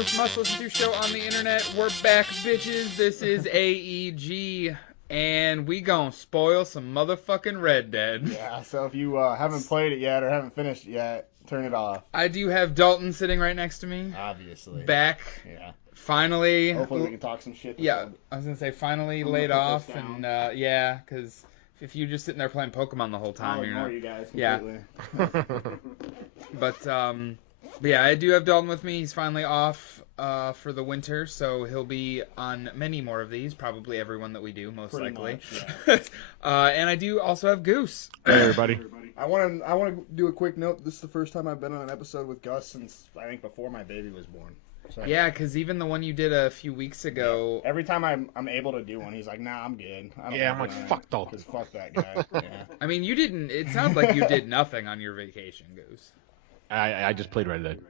most must-listen-to show on the internet. We're back, bitches. This is AEG, and we gon' spoil some motherfucking Red Dead. Yeah, so if you haven't played it yet or haven't finished it yet, turn it off. I do have Dalton sitting right next to me. Obviously. Back. Yeah. Finally. Hopefully we can talk some shit. Yeah, I was gonna say finally laid off, and yeah, because if you're just sitting there playing Pokemon the whole time, I'll you're ignore not. you guys completely. But yeah, I do have Dalton with me. He's finally off for the winter, so he'll be on many more of these, probably every one that we do, most Pretty likely. much, yeah. And I do also have Goose. Hey, everybody. I want to do a quick note. This is the first time I've been on an episode with Gus since I think before my baby was born. So, Yeah, because even the one you did a few weeks ago. every time I'm able to do one, he's like, "Nah, I'm good." Yeah, I'm like, fuck Dalton. Because fuck that guy. Yeah. I mean, you didn't. It sounds like you did nothing on your vacation, Goose. I just played Red Dead.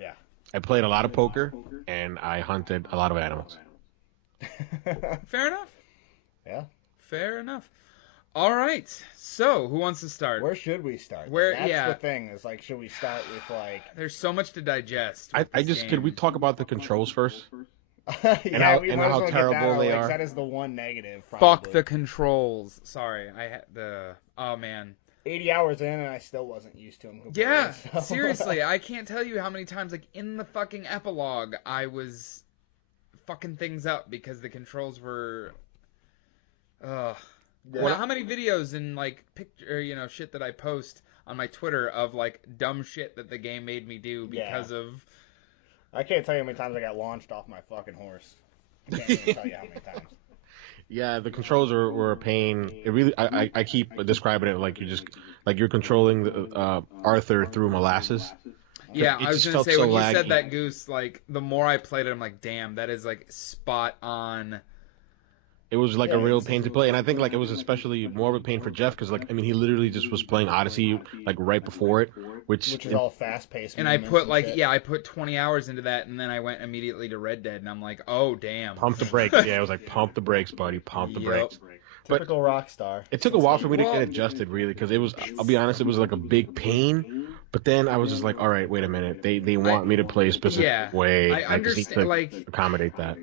Yeah. I played a lot of poker, and I hunted a lot of animals. Fair enough. Yeah. Fair enough. All right. So, who wants to start? Where should we start? That's the thing. Is like, should we start with like? There's so much to digest. Could we talk about the controls first? Yeah, we and might as how well get terrible that out, they like, are. That is the one negative. Fuck Probably. the controls. Sorry, I had the. Oh man. 80 hours in, and I still wasn't used to them. Yeah, seriously, I can't tell you how many times, like in the fucking epilogue, I was fucking things up because the controls were. Ugh. Yeah. Well, how many videos and like picture, shit that I post on my Twitter of like dumb shit that the game made me do because of. I can't tell you how many times I got launched off my fucking horse. I can't even tell you how many times. Yeah, the controls were a pain. It really, I keep describing it like you're controlling Arthur through molasses. Yeah, It I was just gonna felt say so when you laggy. said that, Goose, like the more I played it, I'm like, damn, that is like spot on. It was like Yeah, a real it's- pain to play, and I think like it was especially more of a pain for Jeff because he literally just was playing Odyssey like right before it, which Which is all fast paced. And I put I put 20 hours into that, and then I went immediately to Red Dead, and I'm like, oh damn. pump the brakes. Yeah, it was like pump the brakes, buddy, pump the Yep. brakes. But Typical rock star. it took a while for me to Well- get adjusted, really, because it was. I'll be honest, it was like a big pain. But then I was just like, all right, wait a minute. They want me to play a specific way. I just need understand, to like, accommodate that.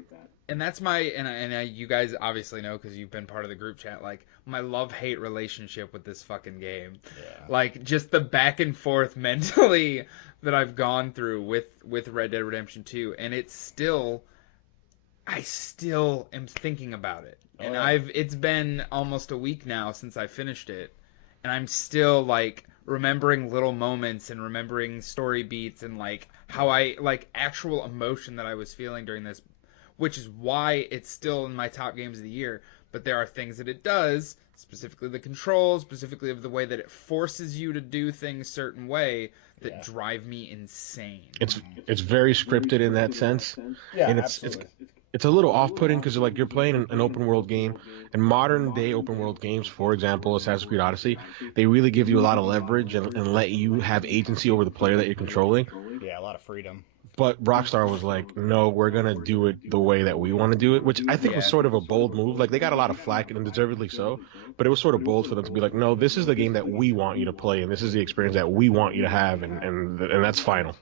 and that's my you guys obviously know because you've been part of the group chat. Like my love-hate relationship with this fucking game. Yeah. Like just the back and forth mentally that I've gone through with Red Dead Redemption 2, and I still am thinking about it. And Oh, yeah. it's been almost a week now since I finished it, and I'm still like remembering little moments and remembering story beats and like how I like actual emotion that I was feeling during this, which is why it's still in my top games of the year. But there are things that it does, specifically the controls, specifically of the way that it forces you to do things certain way that Yeah. drive me insane. It's very scripted in that sense. Yeah, and absolutely. It's a little off-putting because like you're playing an open world game, and modern day open world games, for example, Assassin's Creed Odyssey, they really give you a lot of leverage and let you have agency over the player that you're controlling. Yeah, a lot of freedom. But Rockstar was like, no, we're gonna do it the way that we want to do it, which I think was Yeah. sort of a bold move. Like they got a lot of flack, and deservedly so. But it was sort of bold for them to be like, no, this is the game that we want you to play, and this is the experience that we want you to have, and that's final.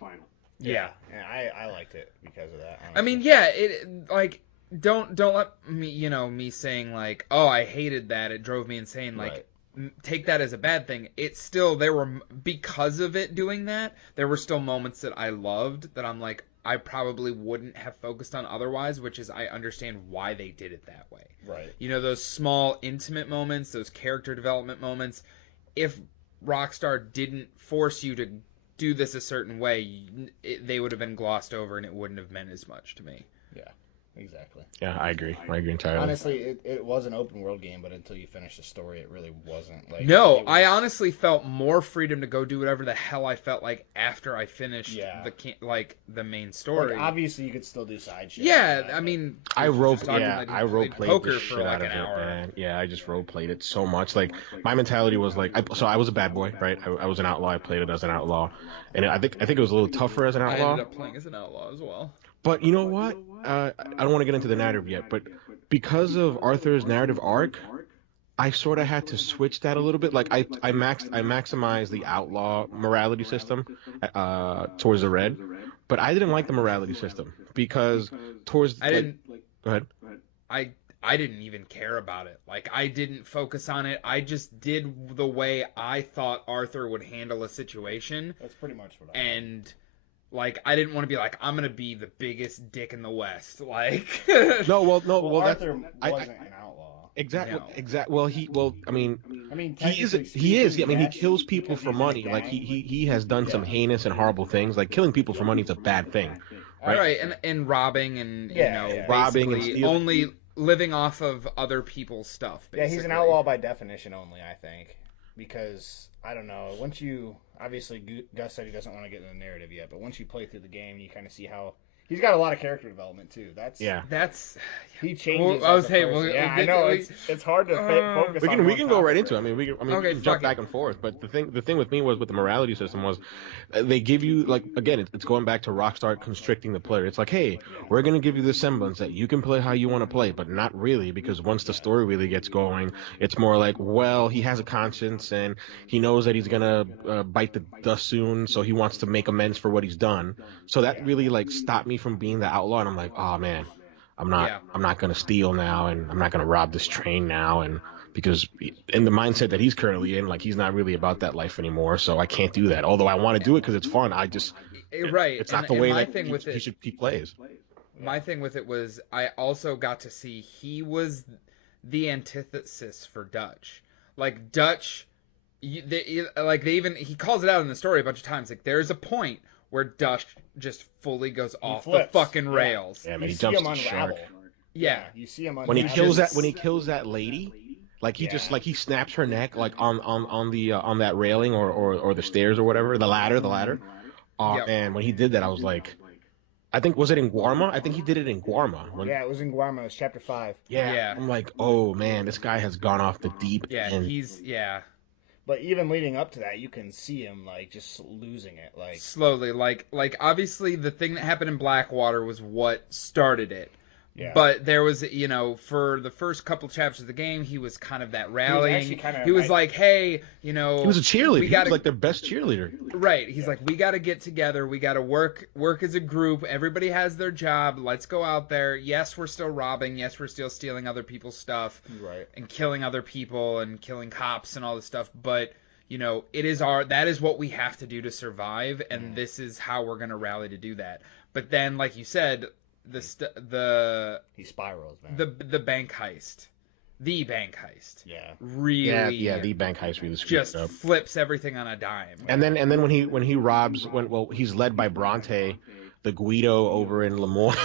Yeah. Yeah, I liked it because of that. I mean, yeah, it like don't let me me saying like, oh, I hated that, it drove me insane, like Right. take that as a bad thing. It's still because of it doing that, there were still moments that I loved that I'm like I probably wouldn't have focused on otherwise, which is I understand why they did it that way. Right. Those small intimate moments, those character development moments, if Rockstar didn't force you to do this a certain way, they would have been glossed over and it wouldn't have meant as much to me. Yeah, exactly. Yeah, I agree entirely. Honestly, it was an open world game, but until you finish the story, it really wasn't. Like, No, it was- I honestly felt more freedom to go do whatever the hell I felt like after I finished Yeah. the main story. Like, obviously, you could still do side shit. Yeah, like that, I mean, I Goose was role just talking that he played played poker the for shit like out of an it, hour. man. Yeah, I just role played it so much. Like my mentality was like, so I was a bad boy, right? I was an outlaw. I played it as an outlaw, and I think it was a little tougher as an I outlaw. ended up playing as an outlaw as well. But you know what? I don't want to get into the narrative yet, but because of Arthur's narrative arc, I sort of had to switch that a little bit. Like I maximized the outlaw morality system towards the red, but I didn't like the morality system because towards I didn't. Go ahead. I didn't even care about it. Like, I didn't focus on it. I just did the way I thought Arthur would handle a situation. That's pretty much what I And like, I didn't want to be like, I'm gonna be the biggest dick in the West. Like, No, well, Arthur I- wasn't an outlaw. exactly, No. exactly. Well, I mean, He he technically is. speaking, I mean, he yes, kills people because for he's in a money. Like gang. he has done some heinous and horrible things. Like killing people for money is a bad thing. right, and robbing and Robbing and basically stealing. only living off of other people's stuff. Yeah, Basically. he's an outlaw by definition only, I think, because I don't know. Once you obviously Gus said he doesn't want to get in the narrative yet, but once you play through the game, you kind of see how he's got a lot of character development too. That's That's he changes. Well, I was as a saying, person. we'll yeah, I get know to- it's hard to focus. We on can one go right topic. into it. I mean, we Okay, can jump fuck back it. and forth. But the thing with me was with the morality system was they give you like again it's going back to Rockstar constricting the player. It's like, hey, we're gonna give you the semblance that you can play how you want to play, but not really because once the story really gets going, it's more like, well, he has a conscience and he knows that he's gonna bite the dust soon, so he wants to make amends for what he's done. So that really like stopped me from being the outlaw, and I'm like, oh man. I'm not going to steal now, and I'm not going to rob this train now, and because in the mindset that he's currently in, like he's not really about that life anymore, so I can't do that. Although I want to do it because it's fun, I just right. it's not and, the and way my that thing with it, he plays. My thing with it was I also got to see he was the antithesis for Dutch. Like Dutch, he calls it out in the story a bunch of times. Like there's a point where Dutch just fully goes off the flips. fucking Yeah. rails. Yeah, man, You he see jumps him the shark. unravel. Yeah. You see him When he unravel. kills just- that lady, like he just Yeah. like he snaps her neck like on the on that railing or the stairs or whatever, the ladder. Yep. And when he did that, I was like, I think was it in Guarma? I think he did it in Guarma. Yeah, it was in Guarma. It was chapter 5. Yeah. I'm like, oh man, this guy has gone off the deep Yeah, end. yeah. But even leading up to that, you can see him like just losing it. Like Slowly, like obviously the thing that happened in Blackwater was what started it. yeah. But there was, for the first couple chapters of the game, he was kind of that rallying. actually kinda He was like- like, hey, He was a cheerleader. we He gotta- was like their best cheerleader. right. He's like, we got to get together. We got to work as a group. Everybody has their job. Let's go out there. Yes, we're still robbing. Yes, we're still stealing other people's stuff right. and killing other people and killing cops and all this stuff. But that is what we have to do to survive, and this is how we're gonna rally to do that. But then, like you said, He spirals, man. the bank heist, yeah. really, Yeah, the bank heist really screwed just it up. flips everything on a dime. And then when he robs he's led by Bronte, the Guido over in Lemoyne.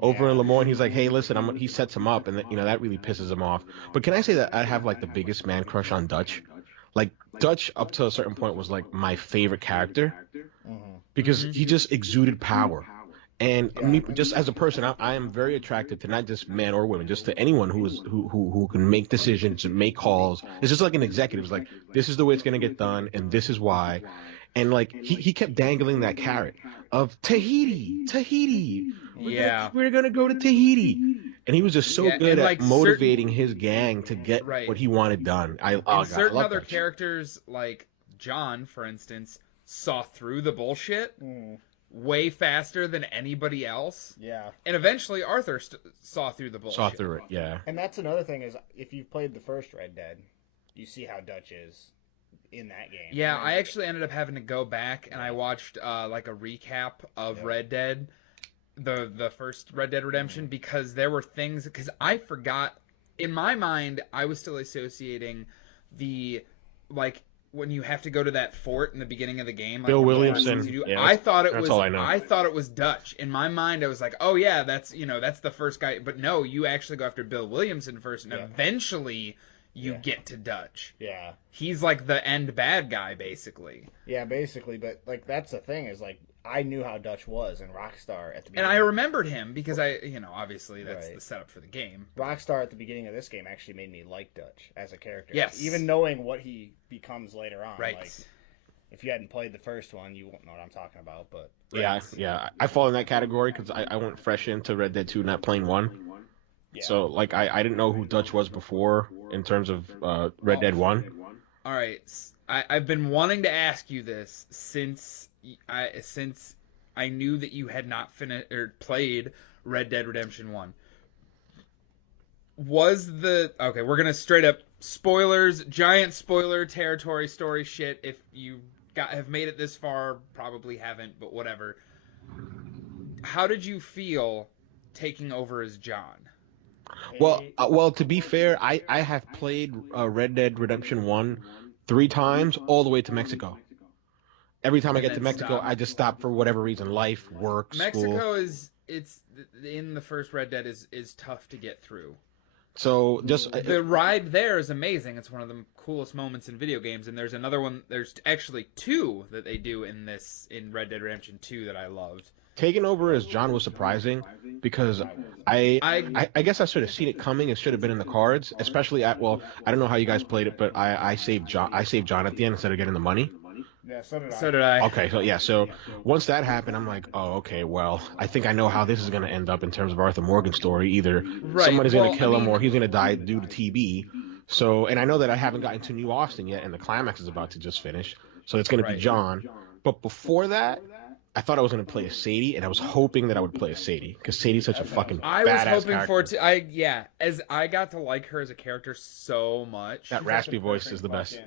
Over in Lemoyne, he's like, hey, listen, he sets him up, and that really pisses him off. But can I say that I have like the biggest man crush on Dutch? Like Dutch up to a certain point was like my favorite character because he just exuded power. And me, just as a person, I am very attracted to not just men or women, just to anyone who can make decisions and make calls. It's just like an executive. It's like, this is the way it's going to get done, and this is why. And like he kept dangling that carrot of Tahiti. Yeah. We're gonna go to Tahiti. And he was just so Yeah, good and, at like, motivating his gang to get Right. what he wanted done. I Certain love other that. characters, like John, for instance, saw through the bullshit Mm, way faster than anybody else. yeah. And eventually Arthur saw through the bullshit. Saw through it, yeah. And that's another thing is if you've played the first Red Dead, you see how Dutch is in that game. Yeah, I actually ended up having to go back and I watched like a recap of Red Dead, the first Red Dead Redemption, because there were things, because I forgot, in my mind, I was still associating the, like, when you have to go to that fort in the beginning of the game, like Bill one of the Williamson, things you do, yeah, I thought it that's was, all I know. I thought it was Dutch. In my mind, I was like, oh yeah, that's the first guy, but no, you actually go after Bill Williamson first, and eventually you get to Dutch. Yeah. He's like the end bad guy, basically. Yeah, basically, but like that's the thing is like I knew how Dutch was in Rockstar at the And beginning. I remembered him because obviously that's Right. the setup for the game. Rockstar at the beginning of this game actually made me like Dutch as a character. Yes. Even knowing what he becomes later on. Right. Like, if you hadn't played the first one, you won't know what I'm talking about. But Yeah. I fall in that category because I went fresh into Red Dead 2, not playing 1. yeah. So, like, I didn't know who Dutch was before in terms of Red Dead 1. All right, I've been wanting to ask you this since I knew that you had not finished or played Red Dead Redemption 1. Okay, we're gonna straight up spoilers, giant spoiler territory story shit. If you have made it this far, probably haven't, but whatever. How did you feel taking over as John? Well, to be fair, I have played Red Dead Redemption 1 3 times all the way to Mexico. Every time I get to Mexico, I just stop for whatever reason, life, work, Mexico school. it's in the first Red Dead is tough to get through. So just the ride there is amazing. It's one of the coolest moments in video games, and there's another one. There's actually 2 that they do in Red Dead Redemption 2 that I loved. Taking over as John was surprising because I guess I should have seen it coming. It should have been in the cards, especially I don't know how you guys played it, but I saved John at the end instead of getting the money. Yeah, so did I. So did I. Okay, so once that happened, I'm like, oh, okay, well, I think I know how this is going to end up in terms of Arthur Morgan's story. Either somebody's going to kill him or he's going to die due to TB. So, and I know that I haven't gotten to New Austin yet, and the climax is about to just finish. So it's going to be John. But before that, I thought I was going to play as Sadie, and I was hoping that I would play as Sadie because Sadie's such a fucking I badass was hoping character. for it to. As I got to like her as a character so much. That raspy voice is the best.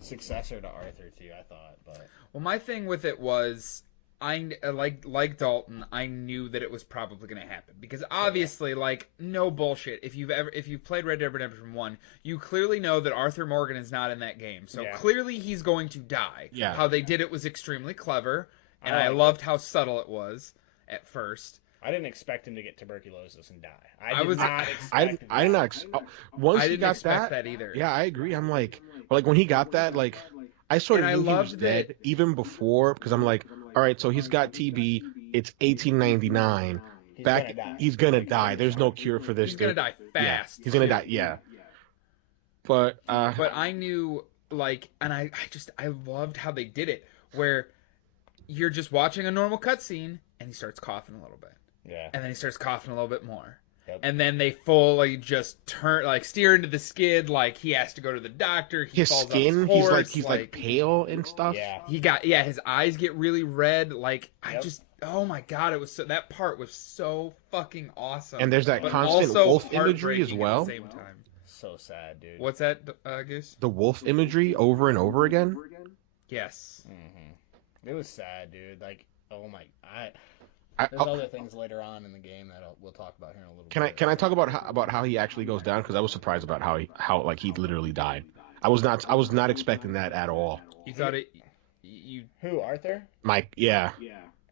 Successor to Arthur too, I thought. But well, my thing with it was I like Dalton. I knew that it was probably going to happen because obviously, like, no bullshit. If you've played Red Dead Redemption 1, you clearly know that Arthur Morgan is not in that game. So clearly he's going to die. Yeah. How they did it was extremely clever, and I loved how subtle it was at first. I didn't expect him to get tuberculosis and die. I did not expect once he got that either. Yeah, I agree. I'm like when he got that, like I sort of knew he was dead even before because I'm like, all right, so he's got TB. It's 1899. He's gonna die. There's no cure for this. He's gonna die fast. Yeah, he's gonna die. Yeah. But I knew and I loved how they did it where you're just watching a normal cutscene and he starts coughing a little bit. Yeah. And then he starts coughing a little bit more. Yep. And then they fully just steer into the skid. Like he has to go to the doctor. His skin, he's like pale and stuff. Yeah. His eyes get really red. Like oh my god, that part was so fucking awesome. And there's that constant wolf imagery as well. At the same time. So sad, dude. What's that, Goose? The wolf imagery over and over again. Yes. Mm-hmm. It was sad, dude. Like, oh my, there's other things later on in the game that we'll talk about here in a little bit. Can I talk about how he actually goes down? Because I was surprised about how he literally died. I was not expecting that at all. You thought it? Who, Arthur? Mike, yeah.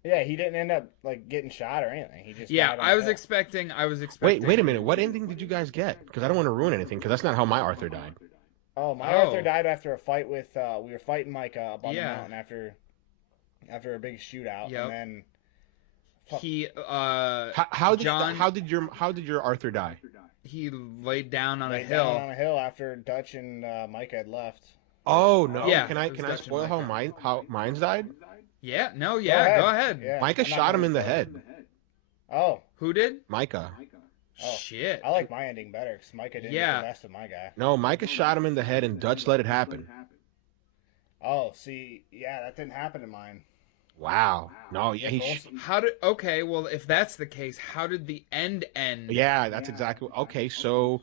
Yeah, he didn't end up getting shot or anything. He just I was expecting. Wait a minute. What ending did you guys get? Because I don't want to ruin anything. Because that's not how my Arthur died. Oh, my Arthur died after a fight with. We were fighting Micah up on the mountain after a big shootout, and then. He how did your Arthur die? He laid down on a hill. Down on a hill after Dutch and Micah had left. Oh no! Yeah, can I spoil how mine's died? Yeah. No. Yeah. Go ahead. Yeah, Micah shot him in the head. Oh. Who did? Micah. Oh, shit. I like my ending better because Micah didn't get the best of my guy. No, Micah shot him in the head and Dutch let it happen. Oh, see, yeah, that didn't happen to mine. Wow. No, yeah. Okay, well, if that's the case, how did the end? Yeah, that's exactly. Okay, so,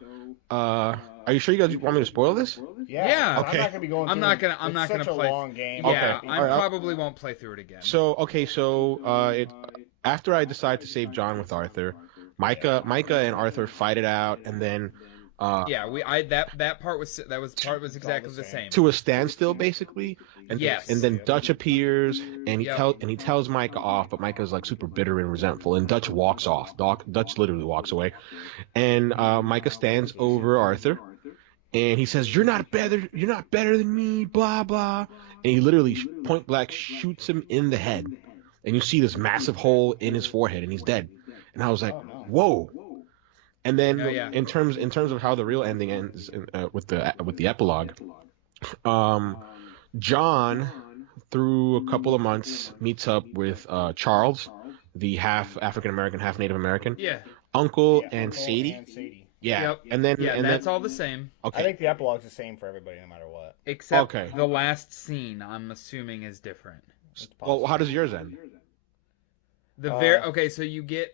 are you sure you guys want me to spoil this? Yeah. Okay. I'm not gonna be going. I'm not gonna such play. A long game. Yeah, Okay. I probably won't play through it again. So, after I decide to save John with Arthur, Micah and Arthur fight it out, and then. That part was exactly the same. To a standstill, basically. And And then Dutch appears, and he tells Micah off, but Micah's like super bitter and resentful, and Dutch walks off. Dutch literally walks away, and Micah stands over Arthur, and he says, "You're not better than me," blah blah, and he literally point blank shoots him in the head, and you see this massive hole in his forehead, and he's dead. And I was like, "Whoa." And then in terms of how the real ending ends with the epilogue, John, through a couple of months, meets up with Charles, the half African American, half Native American, Uncle and Sadie. Yeah, yep. and then that's all the same. Okay, I think the epilogue's the same for everybody, no matter what. Except the last scene, I'm assuming, is different. It's Well, possible. how does yours end? Okay, so you get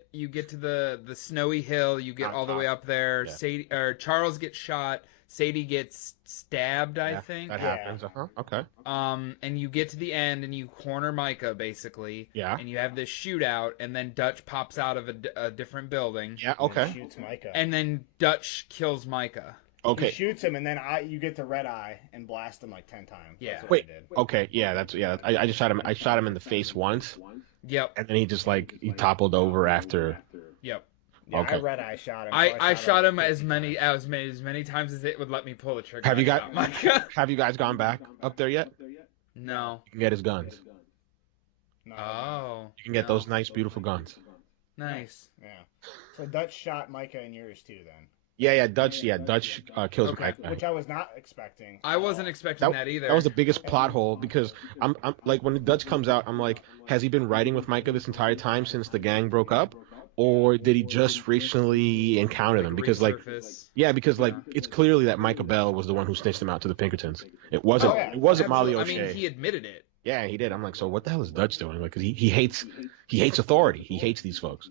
to the snowy hill, you get On all the top. way up there. Yeah. Sadie or Charles gets shot. Sadie gets stabbed, I Yeah, think. that Yeah. happens. Okay. And you get to the end and you corner Micah basically. Yeah. And you have this shootout, and then Dutch pops out of a different building, Yeah. And Okay. shoots Micah. and then Dutch kills Micah. He Okay. shoots him, and then you get the red eye and blast him like 10 times. Yeah. That's what Wait. I did. Okay. Yeah. I just shot him. I shot him in the face once, Yep. and then he toppled over after. Yep. Yeah, Okay. I red eye shot him. I shot him 50 as many times. times as it would let me pull the trigger. Have you I got- shot Micah? Have you guys gone back up there yet? No. You can get his guns. No, Oh. You can get those nice, beautiful guns. Nice. Yeah. So Dutch shot Micah and yours too, then. Yeah. Dutch kills Okay. Mike. Which I was not expecting. I wasn't expecting that either. That was the biggest plot hole because I'm like when Dutch comes out, I'm like, has he been riding with Micah this entire time since the gang broke up, or did he just recently encounter them? Because resurface. like it's clearly that Micah Bell was the one who snitched him out to the Pinkertons. It wasn't. Oh, yeah. It wasn't Molly Absolutely. O'Shea. I mean, he admitted it. Yeah, he did. I'm like, so what the hell is Dutch doing? Like, 'cause he hates authority. He hates these folks.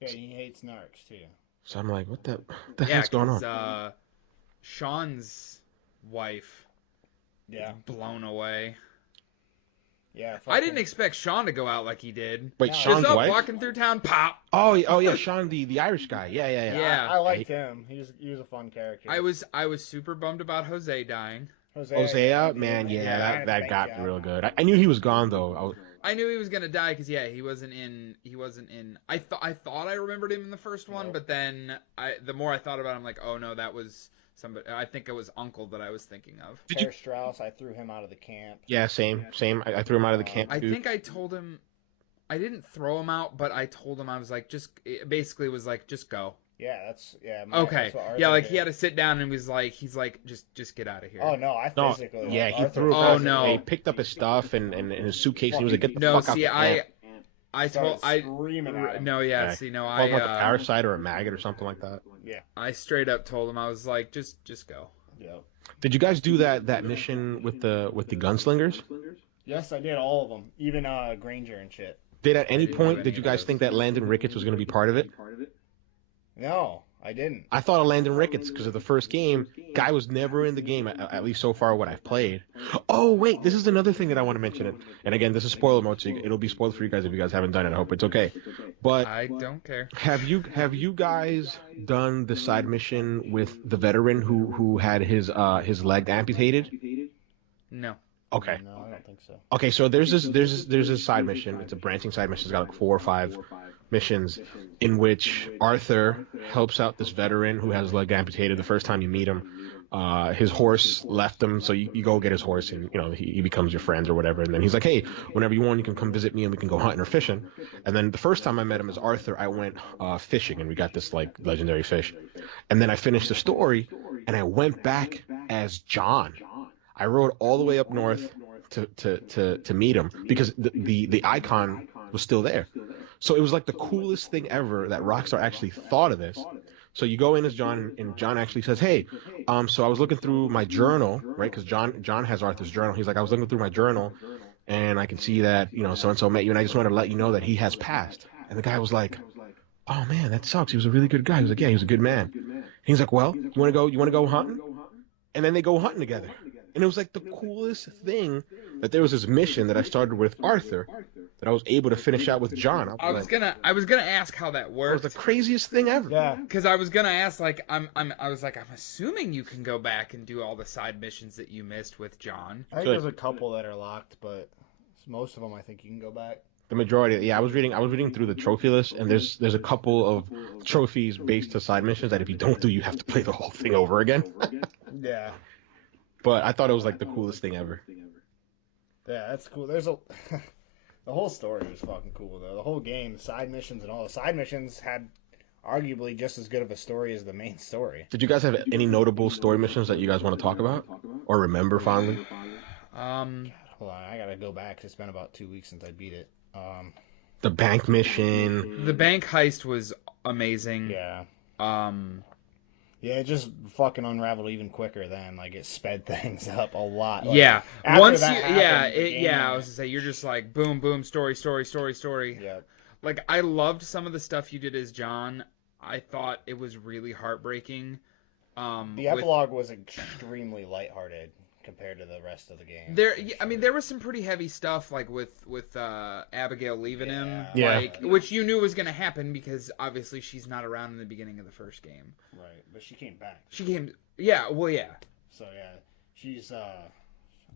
Yeah, he hates narcs too. So I'm like, what the Yeah, hell's going 'cause, on? Sean's wife Yeah. blown away. Yeah. I didn't expect Sean to go out like he did. Wait, no, Sean's Just up, wife? walking through town, pop. Oh yeah, Sean the Irish guy. Yeah. Yeah. I liked him. He was a fun character. I was super bummed about Jose dying. Hosea, man, Yeah, that got thank real good. I knew he was gone though. I knew he was gonna die because he wasn't in. I thought I remembered him in the first one, Nope. but then the more I thought about it, I'm like, oh no, that was somebody. I think it was Uncle that I was thinking of. Did you? Per Strauss, I threw him out of the camp. Yeah, same. I threw him out of the camp I too. think I told him. I didn't throw him out, but I told him I was like, it basically was like, just go. Yeah, that's Okay. That's what Arthur Yeah, like did. he had to sit down and he's like, just get out of here. Oh no, I No, physically. yeah, he Arthur threw. Oh, He no. picked up his stuff and his suitcase. And he was like, "Get the No, fuck out see, the camp." I started told I screaming at him. no, yeah, Okay. see, no, Called him like a parasite or a maggot or something like that. I straight up told him I was like, just go. Yep. Did you guys do that mission with the gunslingers? Yes, I did all of them, even Granger and shit. Did at any didn't do point any did you of guys those. think that Landon Ricketts was going to be part of it? No, I didn't. I thought of Landon Ricketts because of the first game. Guy was never in the game, at least so far what I've played. Oh, wait, this is another thing that I want to mention. And again, this is spoiler mode, so it'll be spoiled for you guys if you guys haven't done it. I hope it's okay. But I don't care. have you guys done the side mission with the veteran who had his leg amputated? No. Okay. No, I don't think so. Okay, so there's this side mission. It's a branching side mission. It's got like 4 or 5 missions in which Arthur helps out this veteran who has his leg amputated the first time you meet him. His horse left him, so you go get his horse, and he becomes your friend or whatever. And then he's like, hey, whenever you want, you can come visit me, and we can go hunting or fishing. And then the first time I met him as Arthur, I went fishing, and we got this like legendary fish. And then I finished the story, and I went back as John. I rode all the way up north to meet him because the icon was still there. So it was like the coolest thing ever that Rockstar actually thought of this. So you go in as John, and John actually says, hey, so I was looking through my journal, right? Because John has Arthur's journal. He's like, I was looking through my journal, and I can see that, so-and-so met you, and I just wanted to let you know that he has passed. And the guy was like, oh, man, that sucks. He was a really good guy. He was like, yeah, he was a good man. And he's like, well, you want to go hunting? And then they go hunting together. And it was like the coolest thing that there was this mission that I started with Arthur that I was able to finish out with John. I was gonna ask how that It was worked. the craziest thing ever. Yeah. Because I was gonna ask, like, I'm assuming you can go back and do all the side missions that you missed with John. I think Good. there's a couple that are locked, but most of them I think you can go back. The majority, yeah. I was reading through the trophy list, and there's a couple of trophies based to side missions that if you don't do, you have to play the whole thing over again. Yeah. But I thought it was like the coolest thing ever. Yeah, that's cool. There's a the whole story was fucking cool though. The whole game, the side missions and all the side missions had arguably just as good of a story as the main story. Did you guys have any notable story missions that you guys want to talk about or remember fondly? Hold on, I gotta go back. 'Cause it's been about 2 weeks since I beat it. The bank mission. The bank heist was amazing. Yeah. Um, Yeah, it just fucking unraveled even quicker then. Like, it sped things up a lot. Like, Yeah. after Once that you, happened, the game I was gonna say you're just like boom, boom, story, story, story, story. Yeah. Like I loved some of the stuff you did as John. I thought it was really heartbreaking. The epilogue was extremely lighthearted compared to the rest of the game. There was some pretty heavy stuff like with Abigail leaving him, Yeah. like which you knew was gonna happen because obviously she's not around in the beginning of the first game. Right, but she came back. Yeah, well, yeah. So yeah, she's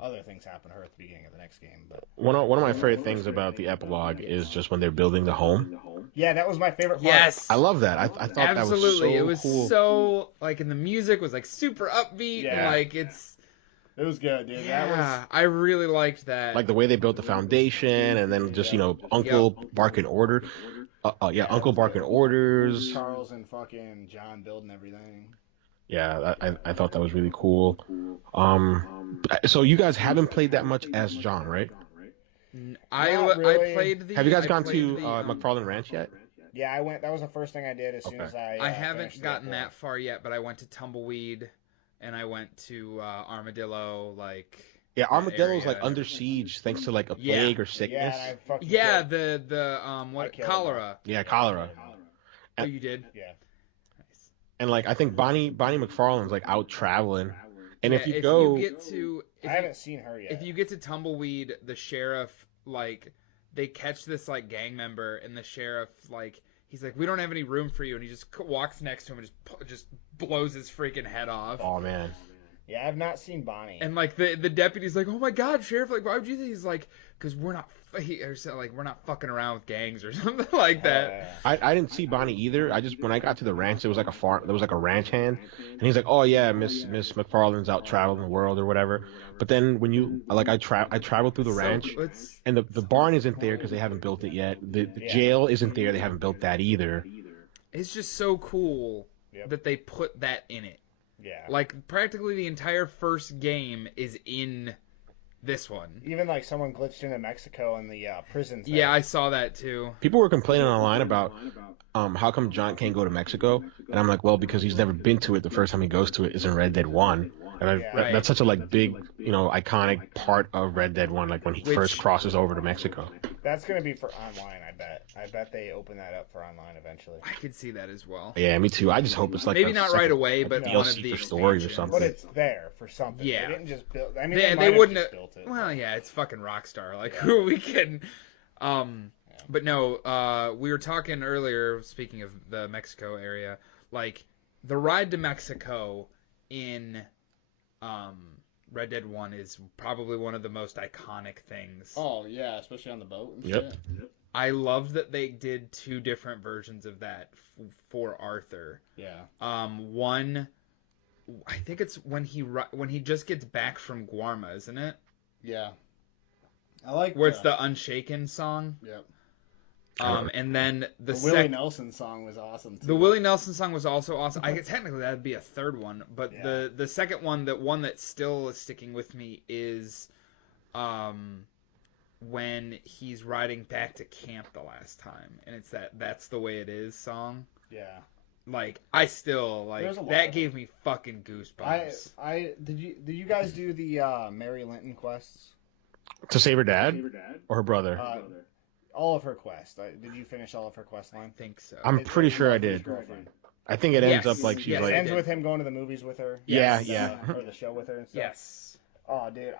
other things happen to her at the beginning of the next game. But One of my favorite things about the epilogue is just when they're building the home. yeah, that was my favorite part. Yes, I love that. I thought absolutely. that was so it was cool. so like, and the music was like super upbeat, and Yeah. like it's. It was good, dude. Yeah, I really liked that. Like the way they built the foundation, and then just Uncle barking order. Uncle barking orders. Charles and fucking John building everything. Yeah, I thought that was really cool. So you guys haven't played that much as John, right? Not really. I played the. Have you guys I gone played to the, McFarland Ranch yet? Yeah, I went. That was the first thing I did as soon as I. I haven't finished gotten the that far yet, but I went to Tumbleweed, and I went to Armadillo, like. Yeah, Armadillo's area. like under siege thanks to like a Yeah. plague or Yeah, sickness. and I fucking Yeah, killed- what killed cholera? Yeah, cholera. Oh, you did. Yeah. Nice. And like I think Bonnie McFarlane's like out traveling. And Yeah, if you go, I haven't seen her yet. if you get to Tumbleweed, the sheriff like they catch this like gang member, and the sheriff like he's like, we don't have any room for you, and he just walks next to him and just blows his freaking head off. oh man, Yeah, I've not seen Bonnie. And like the deputy's like, oh my god, sheriff, like why would you think? He's like, because we're not we're not fucking around with gangs or something like that. I didn't see Bonnie either. When I got to the ranch, there was like a farm, there was like a ranch hand, and he's like, oh yeah, Miss McFarlane's out traveling the world or whatever. But then when you like I traveled through the ranch, and the barn isn't there because they haven't built it yet. The jail isn't there; they haven't built that either. It's just so cool that they put that in it. Yeah. Like practically the entire first game is in this one. Even like someone glitched into Mexico in the prisons. Yeah, I saw that too. People were complaining online about how come John can't go to Mexico, and I'm like, well, because he's never been to it. The first time he goes to it is in Red Dead 1. And that's such a like big, iconic part of Red Dead 1, like when he first crosses over to Mexico. That's gonna be for online, I bet. I bet they open that up for online eventually. I could see that as well. Yeah, me too. I just hope it's like maybe not right away, but one of DLC the for stories or expansions. something. But it's there for something. Yeah. They didn't just build. I mean, They might wouldn't have have. just built it. Well, yeah, it's fucking Rockstar. Like who we can. But no. We were talking earlier. Speaking of the Mexico area, like the ride to Mexico in Red Dead 1 is probably one of the most iconic things. Oh yeah, especially on the boat. And Yep. shit. I loved that they did two different versions of that for Arthur. Yeah. One, I think it's when he just gets back from Guarma, isn't it? Yeah. I like Where it's the Unshaken song. Yep. And then the Willie Nelson song was awesome too. The Willie Nelson song was also awesome. I guess technically that'd be a third one, but the second one, the one that still is sticking with me is, when he's riding back to camp the last time, and it's "That's the Way It Is" song. Yeah. Like I still that gave me fucking goosebumps. Did you guys do the Mary Linton quests? To save her dad or her brother? All of her quests. Did you finish all of her quest line? I think so. I'm pretty sure I did. I think it ends up like she's Yes, like. It ends with him going to the movies with her. Yeah, Yes. yeah. Or the show with her and stuff. Yes. Oh, dude,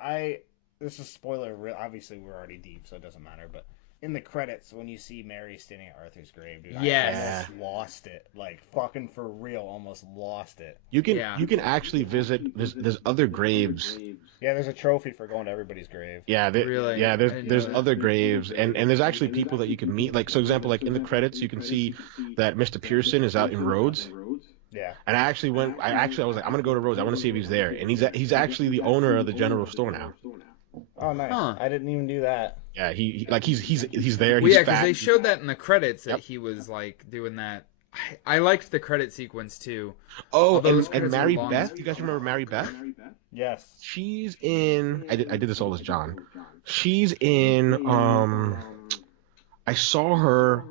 this is spoiler. Obviously, we're already deep, so it doesn't matter. But in the credits, when you see Mary standing at Arthur's grave, dude, Yes. I almost lost it. Like fucking for real, almost lost it. You can actually visit. There's other graves. Yeah, there's a trophy for going to everybody's grave. Yeah, Really? yeah. I didn't There's know that. other graves, and there's actually people that you can meet. Like, so example, like in the credits, you can see that Mr. Pearson is out in Rhodes. Yeah. And I was like, I'm gonna go to Rhodes. I want to see if he's there. And he's actually the owner of the general store now. Oh, nice. Huh. I didn't even do that. Yeah, he's there. Well, He's yeah, because fat. they showed that in the credits that Yep. he was like doing that. I liked the credit sequence too. Oh, Although those and credits are Mary long. Beth. You guys remember Mary Beth? Yes. She's in. I did this all as John. She's in. I saw her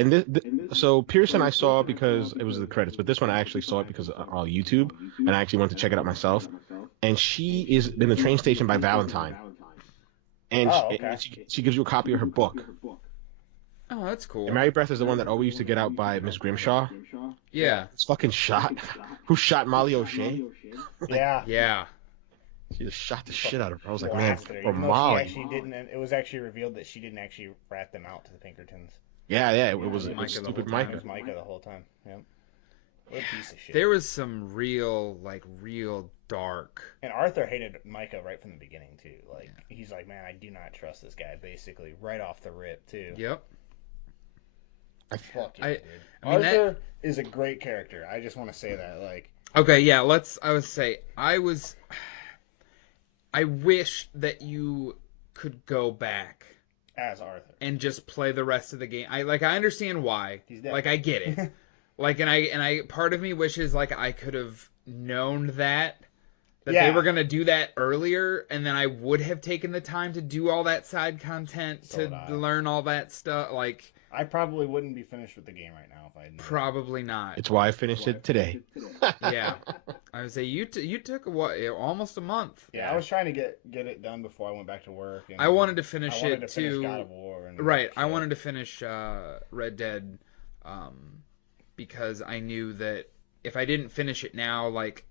And so Pearson I saw because it was the credits, but this one I actually saw it because on YouTube, and I actually went to check it out myself. And she is in the train station by Valentine, and Oh, okay. she gives you a copy of her book. Oh, that's cool. And Mary Beth is the one that always used to get out by Miss Grimshaw. Yeah. It's fucking shot. Who shot Molly O'Shea? Yeah. Yeah. She just shot the shit out of her. I was like, man, Blasted her, for even though Molly. she actually didn't. It was actually revealed that she didn't actually rat them out to the Pinkertons. Yeah, it was Micah the stupid whole time. It Micah. was Micah the whole time. Yep. What a piece of shit. There was some real dark. And Arthur hated Micah right from the beginning too. Like he's like, man, I do not trust this guy. Basically, right off the rip too. Yep. Fuck yeah, dude. I mean, Arthur is a great character. I just want to say that. Like, okay, yeah. I would say I wish that you could go back as Arthur and just play the rest of the game. I understand why. He's dead. Like I get it. Like and I part of me wishes like I could have known that they were gonna do that earlier, and then I would have taken the time to do all that side content to learn all that stuff. Like I probably wouldn't be finished with the game right now if I had known. Probably not. It's why I finished it today. Yeah, I would say you took almost a month. Yeah, I was trying to get it done before I went back to work. And I wanted to finish it too. God of War and right, I wanted to finish Red Dead, because I knew that if I didn't finish it now, like,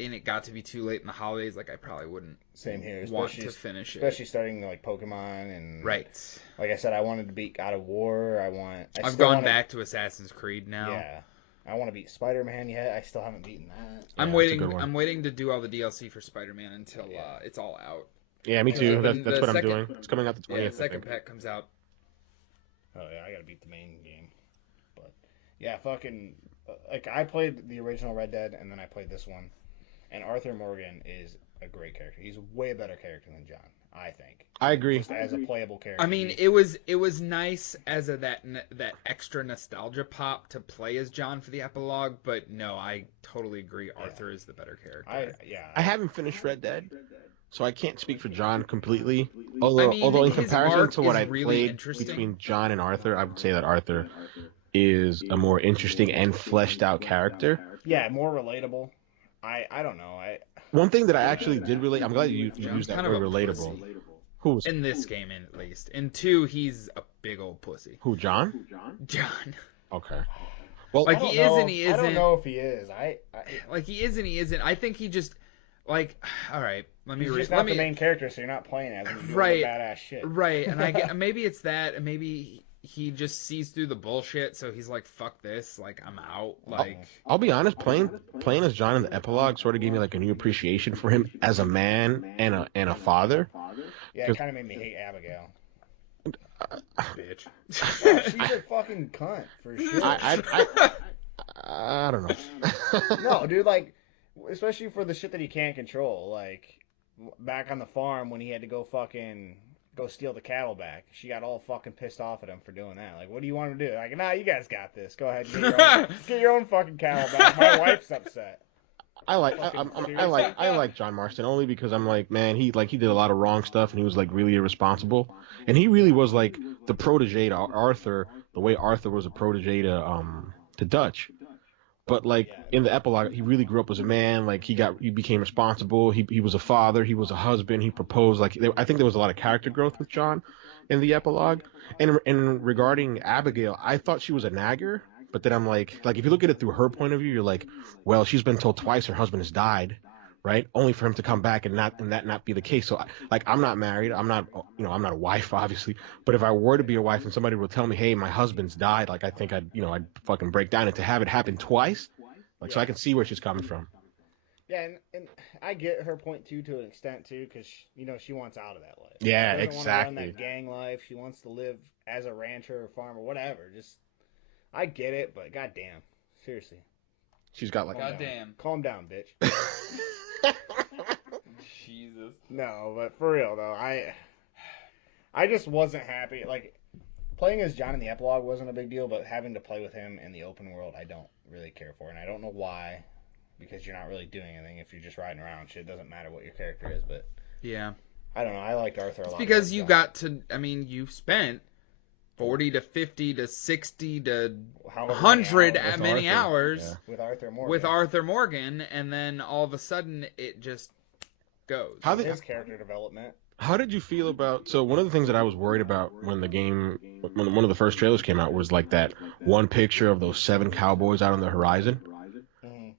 and it got to be too late in the holidays, like I probably wouldn't. Same here. Want to finish it, especially starting like Pokemon and right. Like I said, I wanted to beat God of War. I've gone back to Assassin's Creed now. Yeah, I want to beat Spider-Man yet. I still haven't beaten that. I'm waiting. I'm waiting to do all the DLC for Spider-Man until it's all out. Yeah, me too. That's what I'm doing. It's coming out the 20th. Yeah, the second pack comes out. Oh yeah, I gotta beat the main game. But yeah, fucking like I played the original Red Dead and then I played this one, and Arthur Morgan is a great character. He's a way better character than John, I think. I agree. Just as a playable character. I mean, it was nice as that extra nostalgia pop to play as John for the epilogue, but no, I totally agree. Arthur is the better character. I haven't finished Red Dead, so I can't speak for John completely. Although in comparison to what I played between John and Arthur, I would say that Arthur is a more interesting and fleshed out character. Yeah, more relatable. I don't know. One thing that I actually did relate. I'm glad you used that word, relatable. Who's in this game, at least? In 2, he's a big old pussy. Who, John? John. Okay. Well, like he is and he isn't. I don't know if he is. Like he is and he isn't. I think he just like. All right, let me. He's just not the main character, so you're not playing as him. You're doing badass shit. Right, and I get maybe it's that, and maybe he just sees through the bullshit, so he's like, "Fuck this! Like I'm out." Like I'll be honest, playing as John in the epilogue sort of gave me like a new appreciation for him as a man and a father. Yeah, it kind of made me hate Abigail. Bitch. Yeah, she's a fucking cunt for sure. I don't know. No, dude, like, especially for the shit that he can't control. Like, back on the farm when he had to go steal the cattle back, she got all fucking pissed off at him for doing that. Like, what do you want to do? Like, nah, you guys got this. Go ahead, get your own fucking cattle back. My wife's upset. I like John Marston only because I'm like, man, he did a lot of wrong stuff and he was like really irresponsible, and he really was like the protege to Arthur, the way Arthur was a protege to Dutch. But like in the epilogue, he really grew up as a man. Like he became responsible. He was a father. He was a husband. He proposed. Like I think there was a lot of character growth with John in the epilogue. And regarding Abigail, I thought she was a nagger. But then I'm like if you look at it through her point of view, you're like, well, she's been told twice her husband has died, right? Only for him to come back and that not be the case. So like I'm not married. I'm not a wife, obviously. But if I were to be a wife and somebody would tell me, hey, my husband's died, like I think I'd fucking break down. And to have it happen twice, so I can see where she's coming from. Yeah, and I get her point too to an extent too, because she wants out of that life. Yeah, she doesn't exactly. Want to run that gang life. She wants to live as a rancher or farmer, whatever. Just I get it, but goddamn, seriously. She's got like calm down, bitch. Jesus. No, but for real though, I just wasn't happy. Like playing as John in the epilogue wasn't a big deal, but having to play with him in the open world, I don't really care for, and I don't know why, because you're not really doing anything if you're just riding around. Shit, it doesn't matter what your character is, but yeah, I don't know. I liked Arthur a lot. Because you got to. I mean, you spent 40 to 50 to 60 to However 100 hours many Arthur, hours yeah. with Arthur Morgan. with Arthur Morgan, and then all of a sudden it just goes. How did his character development. How did you feel about? So one of the things that I was worried about when when one of the first trailers came out was like that one picture of those 7 cowboys out on the horizon,